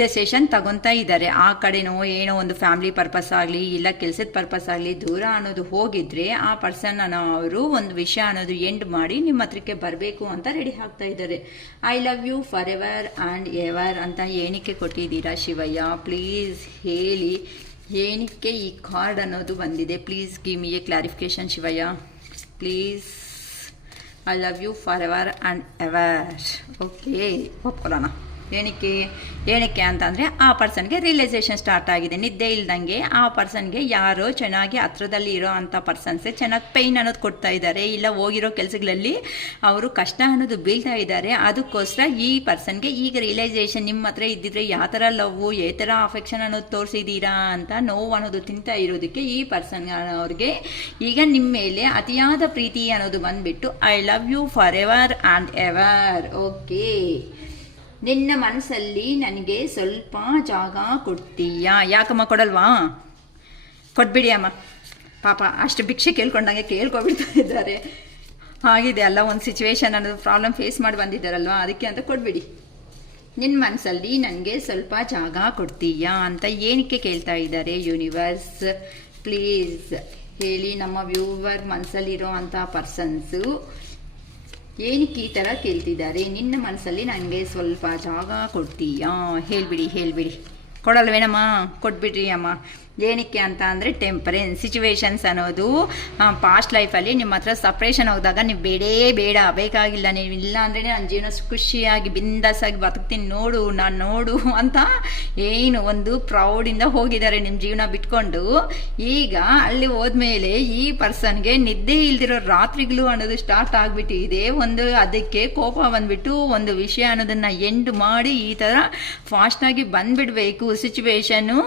ಡೆಸಿಷನ್ ತಗೊತಾ ಇದ್ದಾರೆ. ಆ ಕಡೆನೋ ಏನೋ ಒಂದು ಫ್ಯಾಮಿಲಿ ಪರ್ಪಸ್ ಆಗಲಿ ಇಲ್ಲ ಕೆಲಸದ ಪರ್ಪಸ್ ಆಗಲಿ ದೂರ ಅನ್ನೋದು ಹೋಗಿದ್ರೆ ಆ ಪರ್ಸನ್ ಅನ್ನೋ ಅವರು ಒಂದು ವಿಷಯ ಅನ್ನೋದು ಎಂಡ್ ಮಾಡಿ ನಿಮ್ಮ ಹತ್ರಕ್ಕೆ ಬರಬೇಕು ಅಂತ ರೆಡಿ ಆಗ್ತಾ ಇದ್ದಾರೆ. I love you forever and ever ಅಂತ ಏನಕ್ಕೆ ಕೊಟ್ಟಿದ್ದೀರಾ ಶಿವಯ್ಯ? ಪ್ಲೀಸ್ ಹೇಳಿ, ಏನಕ್ಕೆ ಈ ಕಾರ್ಡ್ ಅನ್ನೋದು ಬಂದಿದೆ? Please give me a clarification Shivayya, please. I love you forever and ever. Okay, ಒಪ್ಕೊಳ್ಳೋಣ. ಏನಕ್ಕೆ ಅಂತಂದರೆ ಆ ಪರ್ಸನ್ಗೆ ರಿಯಲೈಸೇಷನ್ ಸ್ಟಾರ್ಟ್ ಆಗಿದೆ. ನಿದ್ದೆ ಇಲ್ದಂಗೆ ಆ ಪರ್ಸನ್ಗೆ ಯಾರೋ ಚೆನ್ನಾಗಿ ಹತ್ರದಲ್ಲಿ ಇರೋ ಅಂಥ ಪರ್ಸನ್ಸೇ ಚೆನ್ನಾಗಿ ಪೈನ್ ಅನ್ನೋದು ಕೊಡ್ತಾ ಇದ್ದಾರೆ, ಇಲ್ಲ ಹೋಗಿರೋ ಕೆಲಸಗಳಲ್ಲಿ ಅವರು ಕಷ್ಟ ಅನ್ನೋದು ಬೀಳ್ತಾ ಇದ್ದಾರೆ. ಅದಕ್ಕೋಸ್ಕರ ಈ ಪರ್ಸನ್ಗೆ ಈಗ ರಿಯಲೈಸೇಷನ್ ನಿಮ್ಮ ಹತ್ರ ಇದ್ದಿದ್ರೆ ಯಾವ ಥರ ಲವ್ವು ಯಾವ ಥರ ಅಫೆಕ್ಷನ್ ಅನ್ನೋದು ತೋರಿಸಿದ್ದೀರಾ ಅಂತ ನೋವು ಅನ್ನೋದು ತಿಂತಾ ಇರೋದಕ್ಕೆ ಈ ಪರ್ಸನ್ ಅವ್ರಿಗೆ ಈಗ ನಿಮ್ಮ ಮೇಲೆ ಅತಿಯಾದ ಪ್ರೀತಿ ಅನ್ನೋದು ಬಂದುಬಿಟ್ಟು I love you forever and ever. Okay, ನಿನ್ನ ಮನಸ್ಸಲ್ಲಿ ನನಗೆ ಸ್ವಲ್ಪ ಜಾಗ ಕೊಡ್ತೀಯಾ? ಯಾಕಮ್ಮ ಕೊಡಲ್ವಾ? ಕೊಟ್ಬಿಡಿ ಅಮ್ಮ, ಪಾಪ ಅಷ್ಟು ಭಿಕ್ಷೆ ಕೇಳ್ಕೊಂಡಂಗೆ ಕೇಳ್ಕೊಬಿಡ್ತಾ ಇದ್ದಾರೆ. ಆಗಿದೆ ಅಲ್ಲ, ಒಂದು ಸಿಚುವೇಶನ್ ಅನ್ನೋದು ಪ್ರಾಬ್ಲಮ್ ಫೇಸ್ ಮಾಡಿ ಬಂದಿದ್ದಾರಲ್ವ, ಅದಕ್ಕೆ ಅಂತ ಕೊಟ್ಬಿಡಿ. ನಿನ್ನ ಮನಸ್ಸಲ್ಲಿ ನನಗೆ ಸ್ವಲ್ಪ ಜಾಗ ಕೊಡ್ತೀಯಾ ಅಂತ ಏನಕ್ಕೆ ಕೇಳ್ತಾ ಇದ್ದಾರೆ ಯೂನಿವರ್ಸ್? ಪ್ಲೀಸ್ ಹೇಳಿ. ನಮ್ಮ ವ್ಯೂವರ್ ಮನಸ್ಸಲ್ಲಿರೋ ಅಂಥ ಪರ್ಸನ್ಸು ಏನಕ್ಕೆ ಈ ಥರ ಕೇಳ್ತಿದ್ದಾರೆ? ನಿನ್ನ ಮನಸ್ಸಲ್ಲಿ ನನಗೆ ಸ್ವಲ್ಪ ಜಾಗ ಕೊಡ್ತೀಯಾ? ಹೇಳ್ಬಿಡಿ. ಕೊಡಲ್ವೇನಮ್ಮ? ಕೊಟ್ಬಿಡ್ರಿ ಅಮ್ಮ. ಏನಕ್ಕೆ ಅಂತ ಅಂದರೆ ಟೆಂಪರೆನ್ಸ್ ಸಿಚುವೇಶನ್ಸ್ ಅನ್ನೋದು ಪಾಸ್ಟ್ ಲೈಫಲ್ಲಿ ನಿಮ್ಮ ಹತ್ರ ಸಪ್ರೇಷನ್ ಹೋದಾಗ ನೀವು ಬೇಡ ಬೇಕಾಗಿಲ್ಲ, ನೀವು ಇಲ್ಲ ಅಂದರೆ ನನ್ನ ಜೀವನ ಖುಷಿಯಾಗಿ ಬಿಂದಾಸಾಗಿ ಬದುಕ್ತೀನಿ ನೋಡು ಅಂತ ಏನು ಒಂದು ಪ್ರೌಡಿಂದ ಹೋಗಿದ್ದಾರೆ ನಿಮ್ಮ ಜೀವನ ಬಿಟ್ಕೊಂಡು. ಈಗ ಅಲ್ಲಿ ಹೋದ್ಮೇಲೆ ಈ ಪರ್ಸನ್ಗೆ ನಿದ್ದೆ ಇಲ್ದಿರೋ ರಾತ್ರಿಗಳು ಅನ್ನೋದು ಸ್ಟಾರ್ಟ್ ಆಗಿಬಿಟ್ಟಿದೆ. ಒಂದು ಅದಕ್ಕೆ ಕೋಪ ಬಂದ್ಬಿಟ್ಟು ಒಂದು ವಿಷಯ ಅನ್ನೋದನ್ನು ಎಂಡ್ ಮಾಡಿ ಈ ಥರ ಫಾಸ್ಟಾಗಿ ಬಂದ್ಬಿಡಬೇಕು ಸಿಚುವೇಶನ್ನು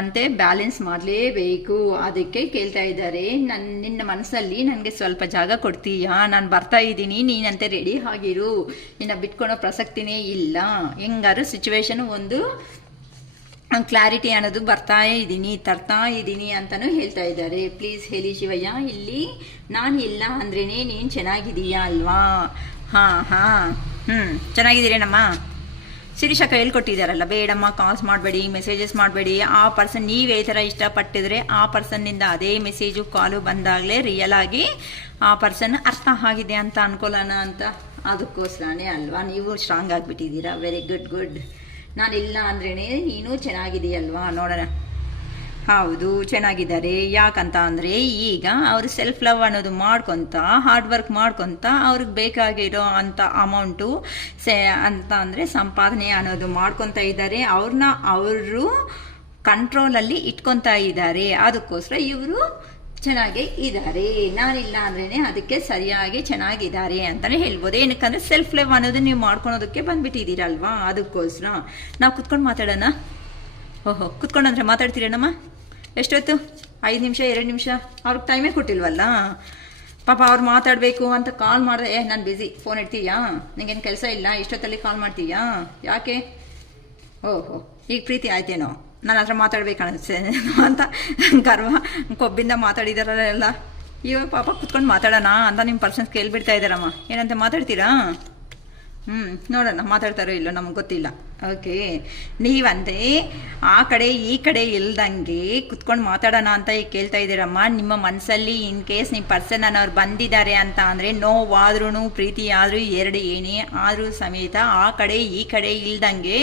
ಅಂತೆ ಬ್ಯಾಲೆನ್ಸ್ ಮಾಡಲೇಬೇಕು. ಅದಕ್ಕೆ ಕೇಳ್ತಾ ಇದ್ದಾರೆ, ನಿನ್ನ ಮನಸ್ಸಲ್ಲಿ ನನಗೆ ಸ್ವಲ್ಪ ಜಾಗ ಕೊಡ್ತೀಯಾ? ನಾನು ಬರ್ತಾ ಇದ್ದೀನಿ, ನೀನಂತೆ ರೆಡಿ ಆಗಿರು, ನಿನ್ನ ಬಿಟ್ಕೊಳೋ ಪ್ರಸಕ್ತಿನೇ ಇಲ್ಲ. ಹೆಂಗಾರು ಸಿಚುವೇಶನ್ ಒಂದು ಕ್ಲಾರಿಟಿ ಅನ್ನೋದು ತರ್ತಾ ಇದ್ದೀನಿ ಅಂತಲೂ ಹೇಳ್ತಾ ಇದ್ದಾರೆ. ಪ್ಲೀಸ್ ಹೇಳಿ ಶಿವಯ್ಯ, ಇಲ್ಲಿ ನಾನು ಇಲ್ಲ ಅಂದ್ರೇ ನೀನು ಚೆನ್ನಾಗಿದೀಯಾ ಅಲ್ವಾ? ಹಾಂ ಚೆನ್ನಾಗಿದ್ದೀರೇನಮ್ಮ? ಶಿರೀಷಕ್ಕ ಹೇಳ್ಕೊಟ್ಟಿದ್ದಾರಲ್ಲ, ಬೇಡಮ್ಮ ಕಾಲ್ಸ್ ಮಾಡಬೇಡಿ, ಮೆಸೇಜಸ್ ಮಾಡಬೇಡಿ. ಆ ಪರ್ಸನ್ ನೀವೇ ಈ ಥರ ಇಷ್ಟಪಟ್ಟಿದ್ರೆ ಆ ಪರ್ಸನ್ನಿಂದ ಅದೇ ಮೆಸೇಜು ಕಾಲು ಬಂದಾಗಲೇ ರಿಯಲ್ ಆಗಿ ಆ ಪರ್ಸನ್ ಅರ್ಥ ಆಗಿದೆ ಅಂತ ಅನ್ಕೊಳ್ಳೋಣ ಅಂತ. ಅದಕ್ಕೋಸ್ಕರನೇ ಅಲ್ವಾ ನೀವು ಸ್ಟ್ರಾಂಗ್ ಆಗಿಬಿಟ್ಟಿದ್ದೀರಾ. Very good. ನಾನಿಲ್ಲ ಅಂದ್ರೇ ನೀನು ಚೆನ್ನಾಗಿದೆಯಲ್ವಾ? ನೋಡೋಣ. ಹೌದು, ಚೆನ್ನಾಗಿದ್ದಾರೆ. ಯಾಕಂತ ಅಂದರೆ ಈಗ ಅವರು ಸೆಲ್ಫ್ ಲವ್ ಅನ್ನೋದು ಮಾಡ್ಕೊತ ಹಾರ್ಡ್ ವರ್ಕ್ ಮಾಡ್ಕೊತ ಅವ್ರಿಗೆ ಬೇಕಾಗಿರೋ ಅಂಥ ಅಮೌಂಟು ಅಂತ ಅಂದರೆ ಸಂಪಾದನೆ ಅನ್ನೋದು ಮಾಡ್ಕೊತಾ ಇದ್ದಾರೆ. ಅವರು ಕಂಟ್ರೋಲಲ್ಲಿ ಇಟ್ಕೊತಾ ಇದ್ದಾರೆ. ಅದಕ್ಕೋಸ್ಕರ ಇವರು ಚೆನ್ನಾಗೇ ಇದ್ದಾರೆ. ನಾನಿಲ್ಲ ಅಂದ್ರೇ ಅದಕ್ಕೆ ಸರಿಯಾಗಿ ಚೆನ್ನಾಗಿದ್ದಾರೆ ಅಂತಲೇ ಹೇಳ್ಬೋದು. ಏನಕ್ಕಂದರೆ ಸೆಲ್ಫ್ ಲವ್ ಅನ್ನೋದು ನೀವು ಮಾಡ್ಕೊಳೋದಕ್ಕೆ ಬಂದುಬಿಟ್ಟಿದ್ದೀರಲ್ವಾ? ಅದಕ್ಕೋಸ್ಕರ ನಾವು ಕುತ್ಕೊಂಡು ಮಾತಾಡೋಣ. ಓಹೋ, ಕುತ್ಕೊಂಡ್ರೆ ಮಾತಾಡ್ತೀರೇನಮ್ಮ? ಎಷ್ಟೊತ್ತು? 5 ನಿಮಿಷ 2 ನಿಮಿಷ? ಅವ್ರಿಗೆ ಟೈಮೇ ಕೊಟ್ಟಿಲ್ವಲ್ಲ ಪಾಪ. ಅವ್ರು ಮಾತಾಡಬೇಕು ಅಂತ ಕಾಲ್ ಮಾಡಿದೆ, ನಾನು ಬ್ಯುಸಿ, ಫೋನ್ ಇಡ್ತೀಯಾ? ನಿಂಗೇನು ಕೆಲಸ ಇಲ್ಲ, ಇಷ್ಟೊತ್ತಲ್ಲಿ ಕಾಲ್ ಮಾಡ್ತೀಯಾ? ಯಾಕೆ? ಓಹೋ, ಈಗ ಪ್ರೀತಿ ಆಯ್ತೇನೋ ನನ್ನ ಹತ್ರ ಮಾತಾಡ್ಬೇಕನ್ನಿಸ್ತೇ ಅಂತ ಗರ್ವ ಕೊಬ್ಬಿಂದ ಮಾತಾಡಿದಾರಲ್ಲ. ಇವಾಗ ಪಾಪ ಕುತ್ಕೊಂಡು ಮಾತಾಡೋಣ ಅಂತ ನಿಮ್ಮ ಪರ್ಸನ್ಸ್ ಕೇಳ್ಬಿಡ್ತಾ ಇದ್ದಾರಮ್ಮ. ಏನಂತ ಮಾತಾಡ್ತೀರಾ? ನೋಡೋಣ ಮಾತಾಡ್ತಾರೋ ಇಲ್ಲೋ, ನಮ್ಗೆ ಗೊತ್ತಿಲ್ಲ. ಓಕೆ, ನೀವಂತೆ ಆ ಕಡೆ ಈ ಕಡೆ ಇಲ್ದಂಗೆ ಕುತ್ಕೊಂಡು ಮಾತಾಡೋಣ ಅಂತ ಈಗ ಕೇಳ್ತಾ ಇದ್ದೀರಮ್ಮ. ನಿಮ್ಮ ಮನಸ್ಸಲ್ಲಿ ಇನ್ ಕೇಸ್ ನಿಮ್ಮ ಪರ್ಸನ್ ಅನ್ನೋರು ಬಂದಿದ್ದಾರೆ ಅಂತ ಅಂದರೆ ನೋವಾದ್ರೂ ಪ್ರೀತಿ ಆದರೂ ಎರಡು ಏನೇ ಆದರೂ ಸಮೇತ ಆ ಕಡೆ ಈ ಕಡೆ ಇಲ್ದಂಗೆ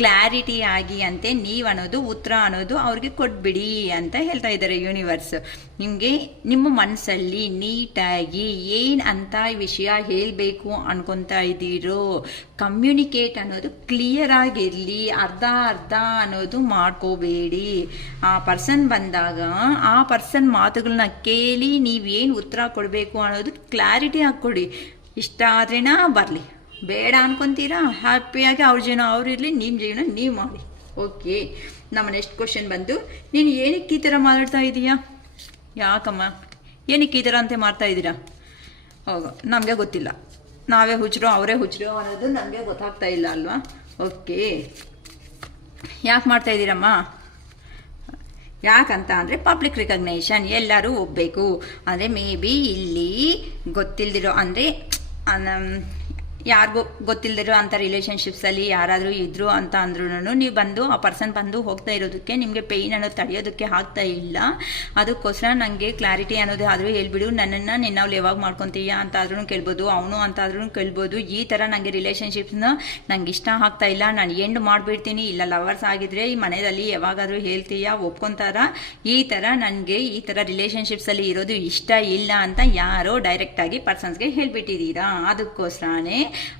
ಕ್ಲಾರಿಟಿ ಆಗಿ ಅಂತೆ ನೀವು ಅನ್ನೋದು ಉತ್ತರ ಅನ್ನೋದು ಅವ್ರಿಗೆ ಕೊಟ್ಬಿಡಿ ಅಂತ ಹೇಳ್ತಾ ಇದ್ದಾರೆ ಯೂನಿವರ್ಸ್. ನಿಮಗೆ ನಿಮ್ಮ ಮನಸ್ಸಲ್ಲಿ ನೀಟಾಗಿ ಏನು ಅಂತ ವಿಷಯ ಹೇಳಬೇಕು ಅನ್ಕೊತಾ ಇದ್ದೀರೋ ಕಮ್ಯುನಿಕೇಟ್ ಅನ್ನೋದು ಕ್ಲಿಯರ್ ಆಗಿರಲಿ. ಅರ್ಧ ಅನ್ನೋದು ಮಾಡ್ಕೋಬೇಡಿ. ಆ ಪರ್ಸನ್ ಬಂದಾಗ ಆ ಪರ್ಸನ್ ಮಾತುಗಳನ್ನ ಕೇಳಿ ನೀವೇನು ಉತ್ತರ ಕೊಡಬೇಕು ಅನ್ನೋದು ಕ್ಲಾರಿಟಿ ಹಾಕ್ಕೊಡಿ. ಇಷ್ಟ ಆದ್ರೇನಾ ಬರಲಿ, ಬೇಡ ಅನ್ಕೊತೀರಾ ಹ್ಯಾಪಿಯಾಗಿ ಅವ್ರ ಜೀವನ ಅವ್ರಿರಲಿ, ನಿಮ್ಮ ಜೀವನ ನೀವು ಮಾಡಿ. ಓಕೆ, ನಮ್ಮ ನೆಕ್ಸ್ಟ್ ಕ್ವಶನ್ ಬಂದು, ನೀನು ಏನಕ್ಕೆ ಈ ಥರ ಮಾತಾಡ್ತಾ ಇದ್ದೀಯಾ? ಯಾಕಮ್ಮ ಏನಕ್ಕೆ ಈ ಥರ ಅಂತ ಮಾಡ್ತಾ ಇದ್ದೀರಾ? ಹೋಗೋ ನಮಗೆ ಗೊತ್ತಿಲ್ಲ, ನಾವೇ ಹುಚ್ಚರು ಅವರೇ ಹುಚ್ಚರು ಅನ್ನೋದು ನಮಗೆ ಗೊತ್ತಾಗ್ತಾ ಇಲ್ಲ ಅಲ್ವಾ. ಓಕೆ, ಯಾಕೆ ಮಾಡ್ತಾಯಿದ್ದೀರಮ್ಮ? ಯಾಕಂತ ಅಂದರೆ ಪಬ್ಲಿಕ್ ರಿಕಗ್ನೈಷನ್, ಎಲ್ಲರೂ ಹೋಗ್ಬೇಕು. ಅಂದರೆ ಮೇ ಬಿ ಇಲ್ಲಿ ಗೊತ್ತಿಲ್ಲದಿರೋ ಅಂದರೆ ಯಾರಿಗೂ ಗೊತ್ತಿಲ್ಲದಿರೋ ಅಂಥ ರಿಲೇಷನ್ಶಿಪ್ಸಲ್ಲಿ ಯಾರಾದರೂ ಇದ್ದರು ಅಂತ ಅಂದ್ರೂ ನೀವು ಬಂದು ಆ ಪರ್ಸನ್ ಬಂದು ಹೋಗ್ತಾ ಇರೋದಕ್ಕೆ ನಿಮಗೆ ಪೇಯ್ನ್ ಅನ್ನೋದು ತಡೆಯೋದಕ್ಕೆ ಆಗ್ತಾ ಇಲ್ಲ. ಅದಕ್ಕೋಸ್ಕರ ನನಗೆ ಕ್ಲಾರಿಟಿ ಅನ್ನೋದು ಆದರೂ ಹೇಳ್ಬಿಡು, ನನ್ನನ್ನು ನಿನ್ನವ್ಳು ಯಾವಾಗ ಮಾಡ್ಕೊತೀಯಾ ಅಂತ ಆದ್ರೂ ಕೇಳ್ಬೋದು, ಅವನು ಅಂತ ಆದ್ರೂ ಕೇಳ್ಬೋದು. ಈ ಥರ ನನಗೆ ರಿಲೇಷನ್ಶಿಪ್ಸ್ನ ನಂಗೆ ಇಷ್ಟ ಆಗ್ತಾ ಇಲ್ಲ, ನಾನು ಎಂಡ್ ಮಾಡಿಬಿಡ್ತೀನಿ, ಇಲ್ಲ ಲವರ್ಸ್ ಆಗಿದ್ರೆ ಈ ಮನೆಯಲ್ಲಿ ಯಾವಾಗಾದರೂ ಹೇಳ್ತೀಯಾ ಒಪ್ಕೊತಾರ, ಈ ಥರ ನನಗೆ ಈ ಥರ ರಿಲೇಷನ್ಶಿಪ್ಸಲ್ಲಿ ಇರೋದು ಇಷ್ಟ ಇಲ್ಲ ಅಂತ ಯಾರೋ ಡೈರೆಕ್ಟಾಗಿ ಪರ್ಸನ್ಸ್ಗೆ ಹೇಳ್ಬಿಟ್ಟಿದ್ದೀರಾ. ಅದಕ್ಕೋಸ್ಕರನೇ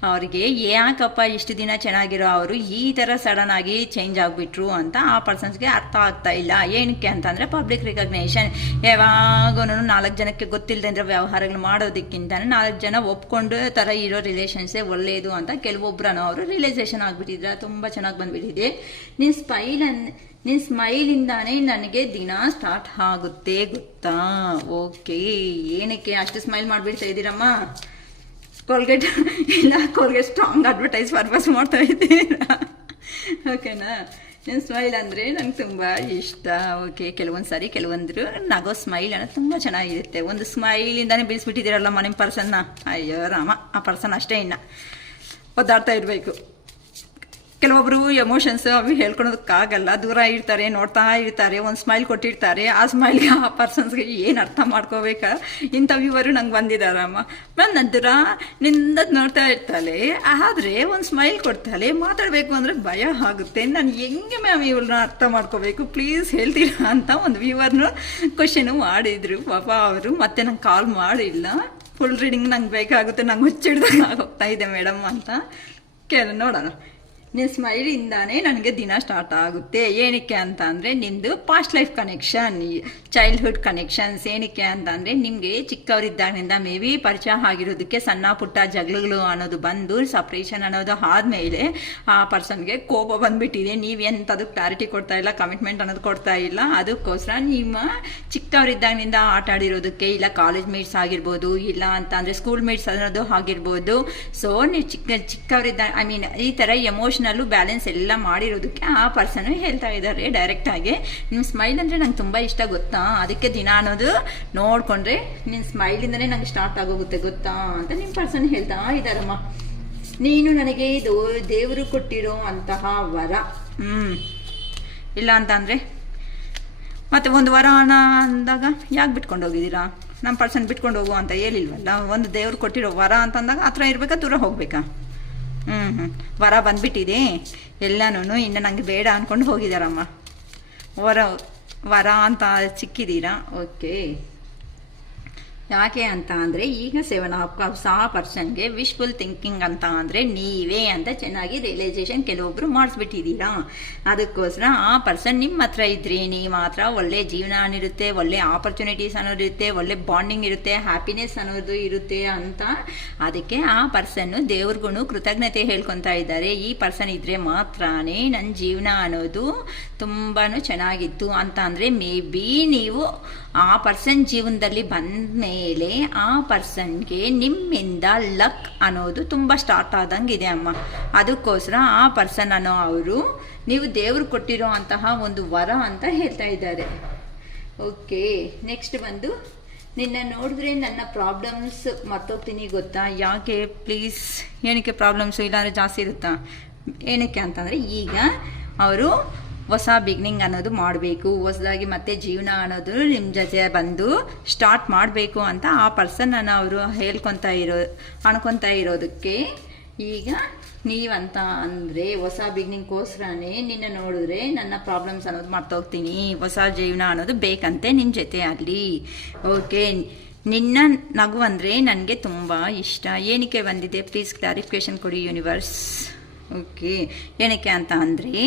ಅವ್ರಿಗೆ ಯಾಕಪ್ಪ ಇಷ್ಟು ದಿನ ಚೆನ್ನಾಗಿರೋ ಅವರು ಈ ಥರ ಸಡನ್ ಆಗಿ ಚೇಂಜ್ ಆಗಿಬಿಟ್ರು ಅಂತ ಆ ಪರ್ಸನ್ಸ್ಗೆ ಅರ್ಥ ಆಗ್ತಾ ಇಲ್ಲ. ಏನಕ್ಕೆ ಅಂತಂದರೆ ಪಬ್ಲಿಕ್ ರಿಕಗ್ನೈಷನ್, ಯಾವಾಗೂ 4 ಜನಕ್ಕೆ ಗೊತ್ತಿಲ್ಲದೆ ವ್ಯವಹಾರಗಳು ಮಾಡೋದಕ್ಕಿಂತ 4 ಜನ ಒಪ್ಕೊಂಡು ಥರ ಇರೋ ರಿಲೇಷನ್ಸೇ ಒಳ್ಳೆಯದು ಅಂತ ಕೆಲವೊಬ್ಬರನ್ನು ಅವರು ರಿಯಲೈಸೇಷನ್ ಆಗಿಬಿಟ್ಟಿದ್ರೆ ತುಂಬ ಚೆನ್ನಾಗಿ ಬಂದುಬಿಟ್ಟಿದೆ. ನಿನ್ನ ಸ್ಮೈಲಿಂದಾನೇ ನನಗೆ ದಿನ ಸ್ಟಾರ್ಟ್ ಆಗುತ್ತೆ ಗೊತ್ತಾ. ಓಕೆ, ಏನಕ್ಕೆ ಅಷ್ಟು ಸ್ಮೈಲ್ ಮಾಡಿಬಿಡ್ತಾ ಇದ್ದೀರಮ್ಮ? ಕೋಲ್ಗೇಟ್ ಇಲ್ಲ, ಕೋಲ್ಗೇಟ್ ಸ್ಟ್ರಾಂಗ್ ಅಡ್ವರ್ಟೈಸ್ ಪರ್ಪಸ್ ಮಾಡ್ತಾ ಇದ್ದೀರಾ? ಓಕೆನಾ? ನಿಮ್ಮ ಸ್ಮೈಲ್ ಅಂದರೆ ನಂಗೆ ತುಂಬ ಇಷ್ಟ. ಓಕೆ, ಕೆಲವೊಂದು ಸಾರಿ ಕೆಲವೊಂದರು ನಗೋ ಸ್ಮೈಲ್ ಅನ್ನೋದು ತುಂಬ ಚೆನ್ನಾಗಿರುತ್ತೆ. ಒಂದು ಸ್ಮೈಲಿಂದಾನೇ ಬೀಳಿಸ್ಬಿಟ್ಟಿದ್ದೀರಲ್ಲ ನಿಮ್ಮ ಪರ್ಸನ್ನ, ಅಯ್ಯೋ ರಾಮ, ಆ ಪರ್ಸನ್ ಅಷ್ಟೇ ಇನ್ನು ಒದ್ದಾಡ್ತಾ ಇರಬೇಕು. ಕೆಲವೊಬ್ಬರು ಎಮೋಷನ್ಸ್ ಅವು ಹೇಳ್ಕೊಳೋದಕ್ಕಾಗಲ್ಲ, ದೂರ ಇರ್ತಾರೆ, ನೋಡ್ತಾ ಇರ್ತಾರೆ, ಒಂದು ಸ್ಮೈಲ್ ಕೊಟ್ಟಿರ್ತಾರೆ, ಆ ಸ್ಮೈಲ್ಗೆ ಆ ಪರ್ಸನ್ಸ್ಗೆ ಏನು ಅರ್ಥ ಮಾಡ್ಕೋಬೇಕಾ? ಇಂಥ ವ್ಯೂವರು ನಂಗೆ ಬಂದಿದ್ದಾರಮ್ಮ, ನನ್ನ ದೂರ ನಿಂದ ನೋಡ್ತಾ ಇರ್ತಾಳೆ, ಆದರೆ ಒಂದು ಸ್ಮೈಲ್ ಕೊಡ್ತಾಳೆ, ಮಾತಾಡಬೇಕು ಅಂದರೆ ಭಯ ಆಗುತ್ತೆ, ನಾನು ಹೆಂಗೆ ಮ್ಯಾಮ್ ಇವ್ರನ್ನ ಅರ್ಥ ಮಾಡ್ಕೋಬೇಕು ಪ್ಲೀಸ್ ಹೇಳ್ತೀರಾ ಅಂತ ಒಂದು ವ್ಯೂವರ್ನು ಕ್ವಶನು ಮಾಡಿದರು. ಪಾಪ ಅವರು ಮತ್ತೆ ನಂಗೆ ಕಾಲ್ ಮಾಡಿಲ್ಲ, ಫುಲ್ ರೀಡಿಂಗ್ ನಂಗೆ ಬೇಕಾಗುತ್ತೆ, ನಂಗೆ ಹುಚ್ಚಿಡ್ದಾಗ ಹೋಗ್ತಾ ಇದೆ ಮೇಡಮ್ ಅಂತ ನೋಡೋಣ. ನಿನ್ನ ಸ್ಮೈಲಿಂದಾನೇ ನನಗೆ ದಿನ ಸ್ಟಾರ್ಟ್ ಆಗುತ್ತೆ. ಏನಕ್ಕೆ ಅಂತ ಅಂದರೆ ನಿಮ್ಮದು past life connection, childhood connections. ಏನಕ್ಕೆ ಅಂತ ಅಂದರೆ ನಿಮಗೆ ಚಿಕ್ಕವರಿದ್ದಾಗಿನಿಂದ ಮೇ ಬಿ ಪರಿಚಯ ಆಗಿರೋದಕ್ಕೆ ಸಣ್ಣ ಪುಟ್ಟ ಜಗಳಗಳು ಅನ್ನೋದು ಬಂದು ಸಪ್ರೇಷನ್ ಅನ್ನೋದು ಆದಮೇಲೆ ಆ ಪರ್ಸನ್ಗೆ ಕೋಪ ಬಂದುಬಿಟ್ಟಿದೆ. ನೀವೆಂಥದ್ದು ಕ್ಲಾರಿಟಿ ಕೊಡ್ತಾ ಇಲ್ಲ, ಕಮಿಟ್ಮೆಂಟ್ ಅನ್ನೋದು ಕೊಡ್ತಾ ಇಲ್ಲ. ಅದಕ್ಕೋಸ್ಕರ ನಿಮ್ಮ ಚಿಕ್ಕವರಿದ್ದಾಗಿನಿಂದ ಆಟ ಆಡಿರೋದಕ್ಕೆ, ಇಲ್ಲ ಕಾಲೇಜ್ ಮೇಟ್ಸ್ ಆಗಿರ್ಬೋದು, ಇಲ್ಲ ಅಂತ ಅಂದರೆ ಸ್ಕೂಲ್ ಮೇಟ್ಸ್ ಅನ್ನೋದು ಆಗಿರ್ಬೋದು. ಸೊ ನೀವು ಚಿಕ್ಕವರಿದ್ದ ಈ ಥರ ಎಮೋಷನಲ್ಲು ಬ್ಯಾಲೆನ್ಸ್ ಎಲ್ಲ ಮಾಡಿರೋದಕ್ಕೆ ಆ ಪರ್ಸನ್ ಹೇಳ್ತಾ ಇದ್ದಾರೆ ಡೈರೆಕ್ಟಾಗಿ, ನಿಮ್ಮ ಸ್ಮೈಲ್ ಅಂದರೆ ನಂಗೆ ತುಂಬ ಇಷ್ಟ ಗೊತ್ತಾ, ಅದಕ್ಕೆ ದಿನ ಅನ್ನೋದು ನೋಡಿಕೊಂಡ್ರೆ ನಿನ್ನ ಸ್ಮೈಲಿಂದನೇ ನಂಗೆ ಸ್ಟಾರ್ಟ್ ಆಗೋಗುತ್ತೆ ಗೊತ್ತಾ ಅಂತ ನಿಮ್ಮ ಪರ್ಸನ್ ಹೇಳ್ತಾ ಇದ್ದಾರಮ್ಮ. ನೀನು ನನಗೆ ದೇವರು ಕೊಟ್ಟಿರೋ ಅಂತಹ ವರ. ಇಲ್ಲ ಅಂತ ಅಂದರೆ ಮತ್ತೆ ಒಂದು ವರ ಅಂದಾಗ ಯಾಕೆ ಬಿಟ್ಕೊಂಡು ಹೋಗಿದ್ದೀರಾ? ನಮ್ಮ ಪರ್ಸನ್ ಬಿಟ್ಕೊಂಡು ಹೋಗು ಅಂತ ಹೇಳಿಲ್ವಲ್ಲ. ಒಂದು ದೇವ್ರು ಕೊಟ್ಟಿರೋ ವರ ಅಂತಂದಾಗ ಹತ್ರ ಇರಬೇಕಾ ದೂರ ಹೋಗ್ಬೇಕಾ? ವರ ಬಂದ್ಬಿಟ್ಟಿದೆ ಎಲ್ಲನೂ, ಇನ್ನು ನನಗೆ ಬೇಡ ಅಂದ್ಕೊಂಡು ಹೋಗಿದ್ದಾರಮ್ಮ. ವರ ಅಂತ ಸಿಕ್ಕಿದ್ದೀರಾ. ಓಕೆ, ಯಾಕೆ ಅಂತ ಅಂದರೆ ಈಗ 7 ಆಫ್ ಕಪ್ಸ್ ಆ ಪರ್ಸನ್ಗೆ ವಿಶ್ಫುಲ್ ಥಿಂಕಿಂಗ್ ಅಂತ ಅಂದರೆ ನೀವೇ ಅಂತ ಚೆನ್ನಾಗಿ ರಿಯಲೈಸೇಷನ್ ಕೆಲವೊಬ್ಬರು ಮಾಡಿಸ್ಬಿಟ್ಟಿದ್ದೀರಾ. ಅದಕ್ಕೋಸ್ಕರ ಆ ಪರ್ಸನ್ ನಿಮ್ಮ ಹತ್ರ ಇದ್ದರೆ ನೀವು ಮಾತ್ರ ಒಳ್ಳೆ ಜೀವನ ಅನ್ನಿರುತ್ತೆ, ಒಳ್ಳೆ ಆಪರ್ಚುನಿಟೀಸ್ ಅನ್ನೋದಿರುತ್ತೆ, ಒಳ್ಳೆ ಬಾಂಡಿಂಗ್ ಇರುತ್ತೆ, ಹ್ಯಾಪಿನೆಸ್ ಅನ್ನೋದು ಇರುತ್ತೆ ಅಂತ. ಅದಕ್ಕೆ ಆ ಪರ್ಸನ್ನು ದೇವ್ರಿಗೂ ಕೃತಜ್ಞತೆ ಹೇಳ್ಕೊತಾ ಇದ್ದಾರೆ. ಈ ಪರ್ಸನ್ ಇದ್ದರೆ ಮಾತ್ರನೇ ನನ್ನ ಜೀವನ ಅನ್ನೋದು ತುಂಬಾ ಚೆನ್ನಾಗಿತ್ತು ಅಂತ. ಅಂದರೆ ಮೇ ಬಿ ನೀವು ಆ ಪರ್ಸನ್ ಜೀವನದಲ್ಲಿ ಬಂದ ಮೇಲೆ ಆ ಪರ್ಸನ್ಗೆ ನಿಮ್ಮಿಂದ ಲಕ್ ಅನ್ನೋದು ತುಂಬ ಸ್ಟಾರ್ಟ್ ಆದಂಗೆ ಇದೆ ಅಮ್ಮ. ಅದಕ್ಕೋಸ್ಕರ ಆ ಪರ್ಸನ್ ಅನ್ನೋ ಅವರು ನೀವು ದೇವ್ರು ಕೊಟ್ಟಿರೋ ಅಂತಹ ಒಂದು ವರ ಅಂತ ಹೇಳ್ತಾ ಇದ್ದಾರೆ. ಓಕೆ, ನೆಕ್ಸ್ಟ್ ಬಂದು ನಿನ್ನ ನೋಡಿದ್ರೆ ನನ್ನ ಪ್ರಾಬ್ಲಮ್ಸ್ ಮರ್ತೋಗ್ತೀನಿ ಗೊತ್ತಾ. ಯಾಕೆ ಪ್ಲೀಸ್? ಏನಕ್ಕೆ ಪ್ರಾಬ್ಲಮ್ಸು? ಇಲ್ಲಾಂದರೆ ಜಾಸ್ತಿ ಇರುತ್ತಾ? ಏನಕ್ಕೆ ಅಂತಂದರೆ ಈಗ ಅವರು ಹೊಸ ಬಿಗ್ನಿಂಗ್ ಅನ್ನೋದು ಮಾಡಬೇಕು, ಹೊಸದಾಗಿ ಮತ್ತೆ ಜೀವನ ಅನ್ನೋದು ನಿಮ್ಮ ಜೊತೆ ಬಂದು ಸ್ಟಾರ್ಟ್ ಮಾಡಬೇಕು ಅಂತ ಆ ಪರ್ಸನನ್ನು ಅವರು ಅನ್ಕೊತಾ ಇರೋದಕ್ಕೆ ಈಗ ನೀವಂತ ಅಂದರೆ ಹೊಸ ಬಿಗ್ನಿಂಗ್ಗೋಸ್ಕರನೇ ನಿನ್ನ ನೋಡಿದ್ರೆ ನನ್ನ ಪ್ರಾಬ್ಲಮ್ಸ್ ಅನ್ನೋದು ಮರ್ತೋಗ್ತೀನಿ, ಹೊಸ ಜೀವನ ಅನ್ನೋದು ಬೇಕಂತೆ ನಿನ್ನ ಜೊತೆ ಆಗಲಿ. ಓಕೆ, ನಿನ್ನ ನಗು ಅಂದರೆ ನನಗೆ ತುಂಬ ಇಷ್ಟ. ಏನಕ್ಕೆ ಬಂದಿದೆ ಪ್ಲೀಸ್ ಕ್ಲಾರಿಫಿಕೇಷನ್ ಕೊಡಿ ಯೂನಿವರ್ಸ್. ಓಕೆ, ಏನಕ್ಕೆ ಅಂತ ಅಂದರೆ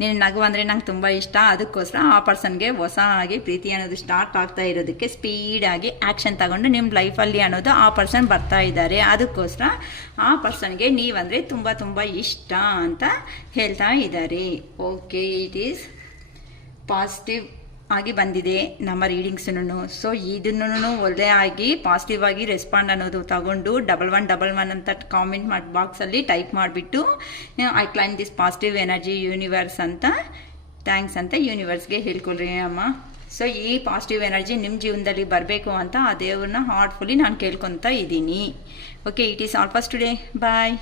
ನಿನ್ನ ನಗು ಅಂದರೆ ನಂಗೆ ತುಂಬ ಇಷ್ಟ. ಅದಕ್ಕೋಸ್ಕರ ಆ ಪರ್ಸನ್ಗೆ ಹೊಸ ಆಗಿ ಪ್ರೀತಿ ಅನ್ನೋದು ಸ್ಟಾರ್ಟ್ ಆಗ್ತಾ ಇರೋದಕ್ಕೆ ಸ್ಪೀಡಾಗಿ ಆ್ಯಕ್ಷನ್ ತಗೊಂಡು ನಿಮ್ಮ ಲೈಫಲ್ಲಿ ಅನ್ನೋದು ಆ ಪರ್ಸನ್ ಬರ್ತಾ ಇದ್ದಾರೆ. ಅದಕ್ಕೋಸ್ಕರ ಆ ಪರ್ಸನ್ಗೆ ನೀವಂದರೆ ತುಂಬ ತುಂಬ ಇಷ್ಟ ಅಂತ ಹೇಳ್ತಾ ಇದ್ದಾರೆ. ಓಕೆ, ಇಟ್ ಈಸ್ ಪಾಸಿಟಿವ್ ಆಗಿ ಬಂದಿದೆ ನಮ್ಮ ರೀಡಿಂಗ್ಸನ್ನು. ಸೊ ಇದನ್ನು ಒಳ್ಳೆ ಆಗಿ ಪಾಸಿಟಿವ್ ಆಗಿ ರೆಸ್ಪಾಂಡ್ ಅನ್ನೋದು ತಗೊಂಡು 1111 ಅಂತ ಕಾಮೆಂಟ್ ಮಾಡಿ ಬಾಕ್ಸಲ್ಲಿ ಟೈಪ್ ಮಾಡಿಬಿಟ್ಟು I claim this positive energy universe ಅಂತ ಥ್ಯಾಂಕ್ಸ್ ಅಂತ ಯೂನಿವರ್ಸ್ಗೆ ಹೇಳ್ಕೊಳ್ರಿ ಅಮ್ಮ. ಸೊ ಈ ಪಾಸಿಟಿವ್ ಎನರ್ಜಿ ನಿಮ್ಮ ಜೀವನದಲ್ಲಿ ಬರಬೇಕು ಅಂತ ಆ ದೇವ್ರನ್ನ ಹಾರ್ಟ್ಫುಲ್ಲಿ ನಾನು ಕೇಳ್ಕೊತಾ ಇದ್ದೀನಿ. Okay, it is all for today. Bye.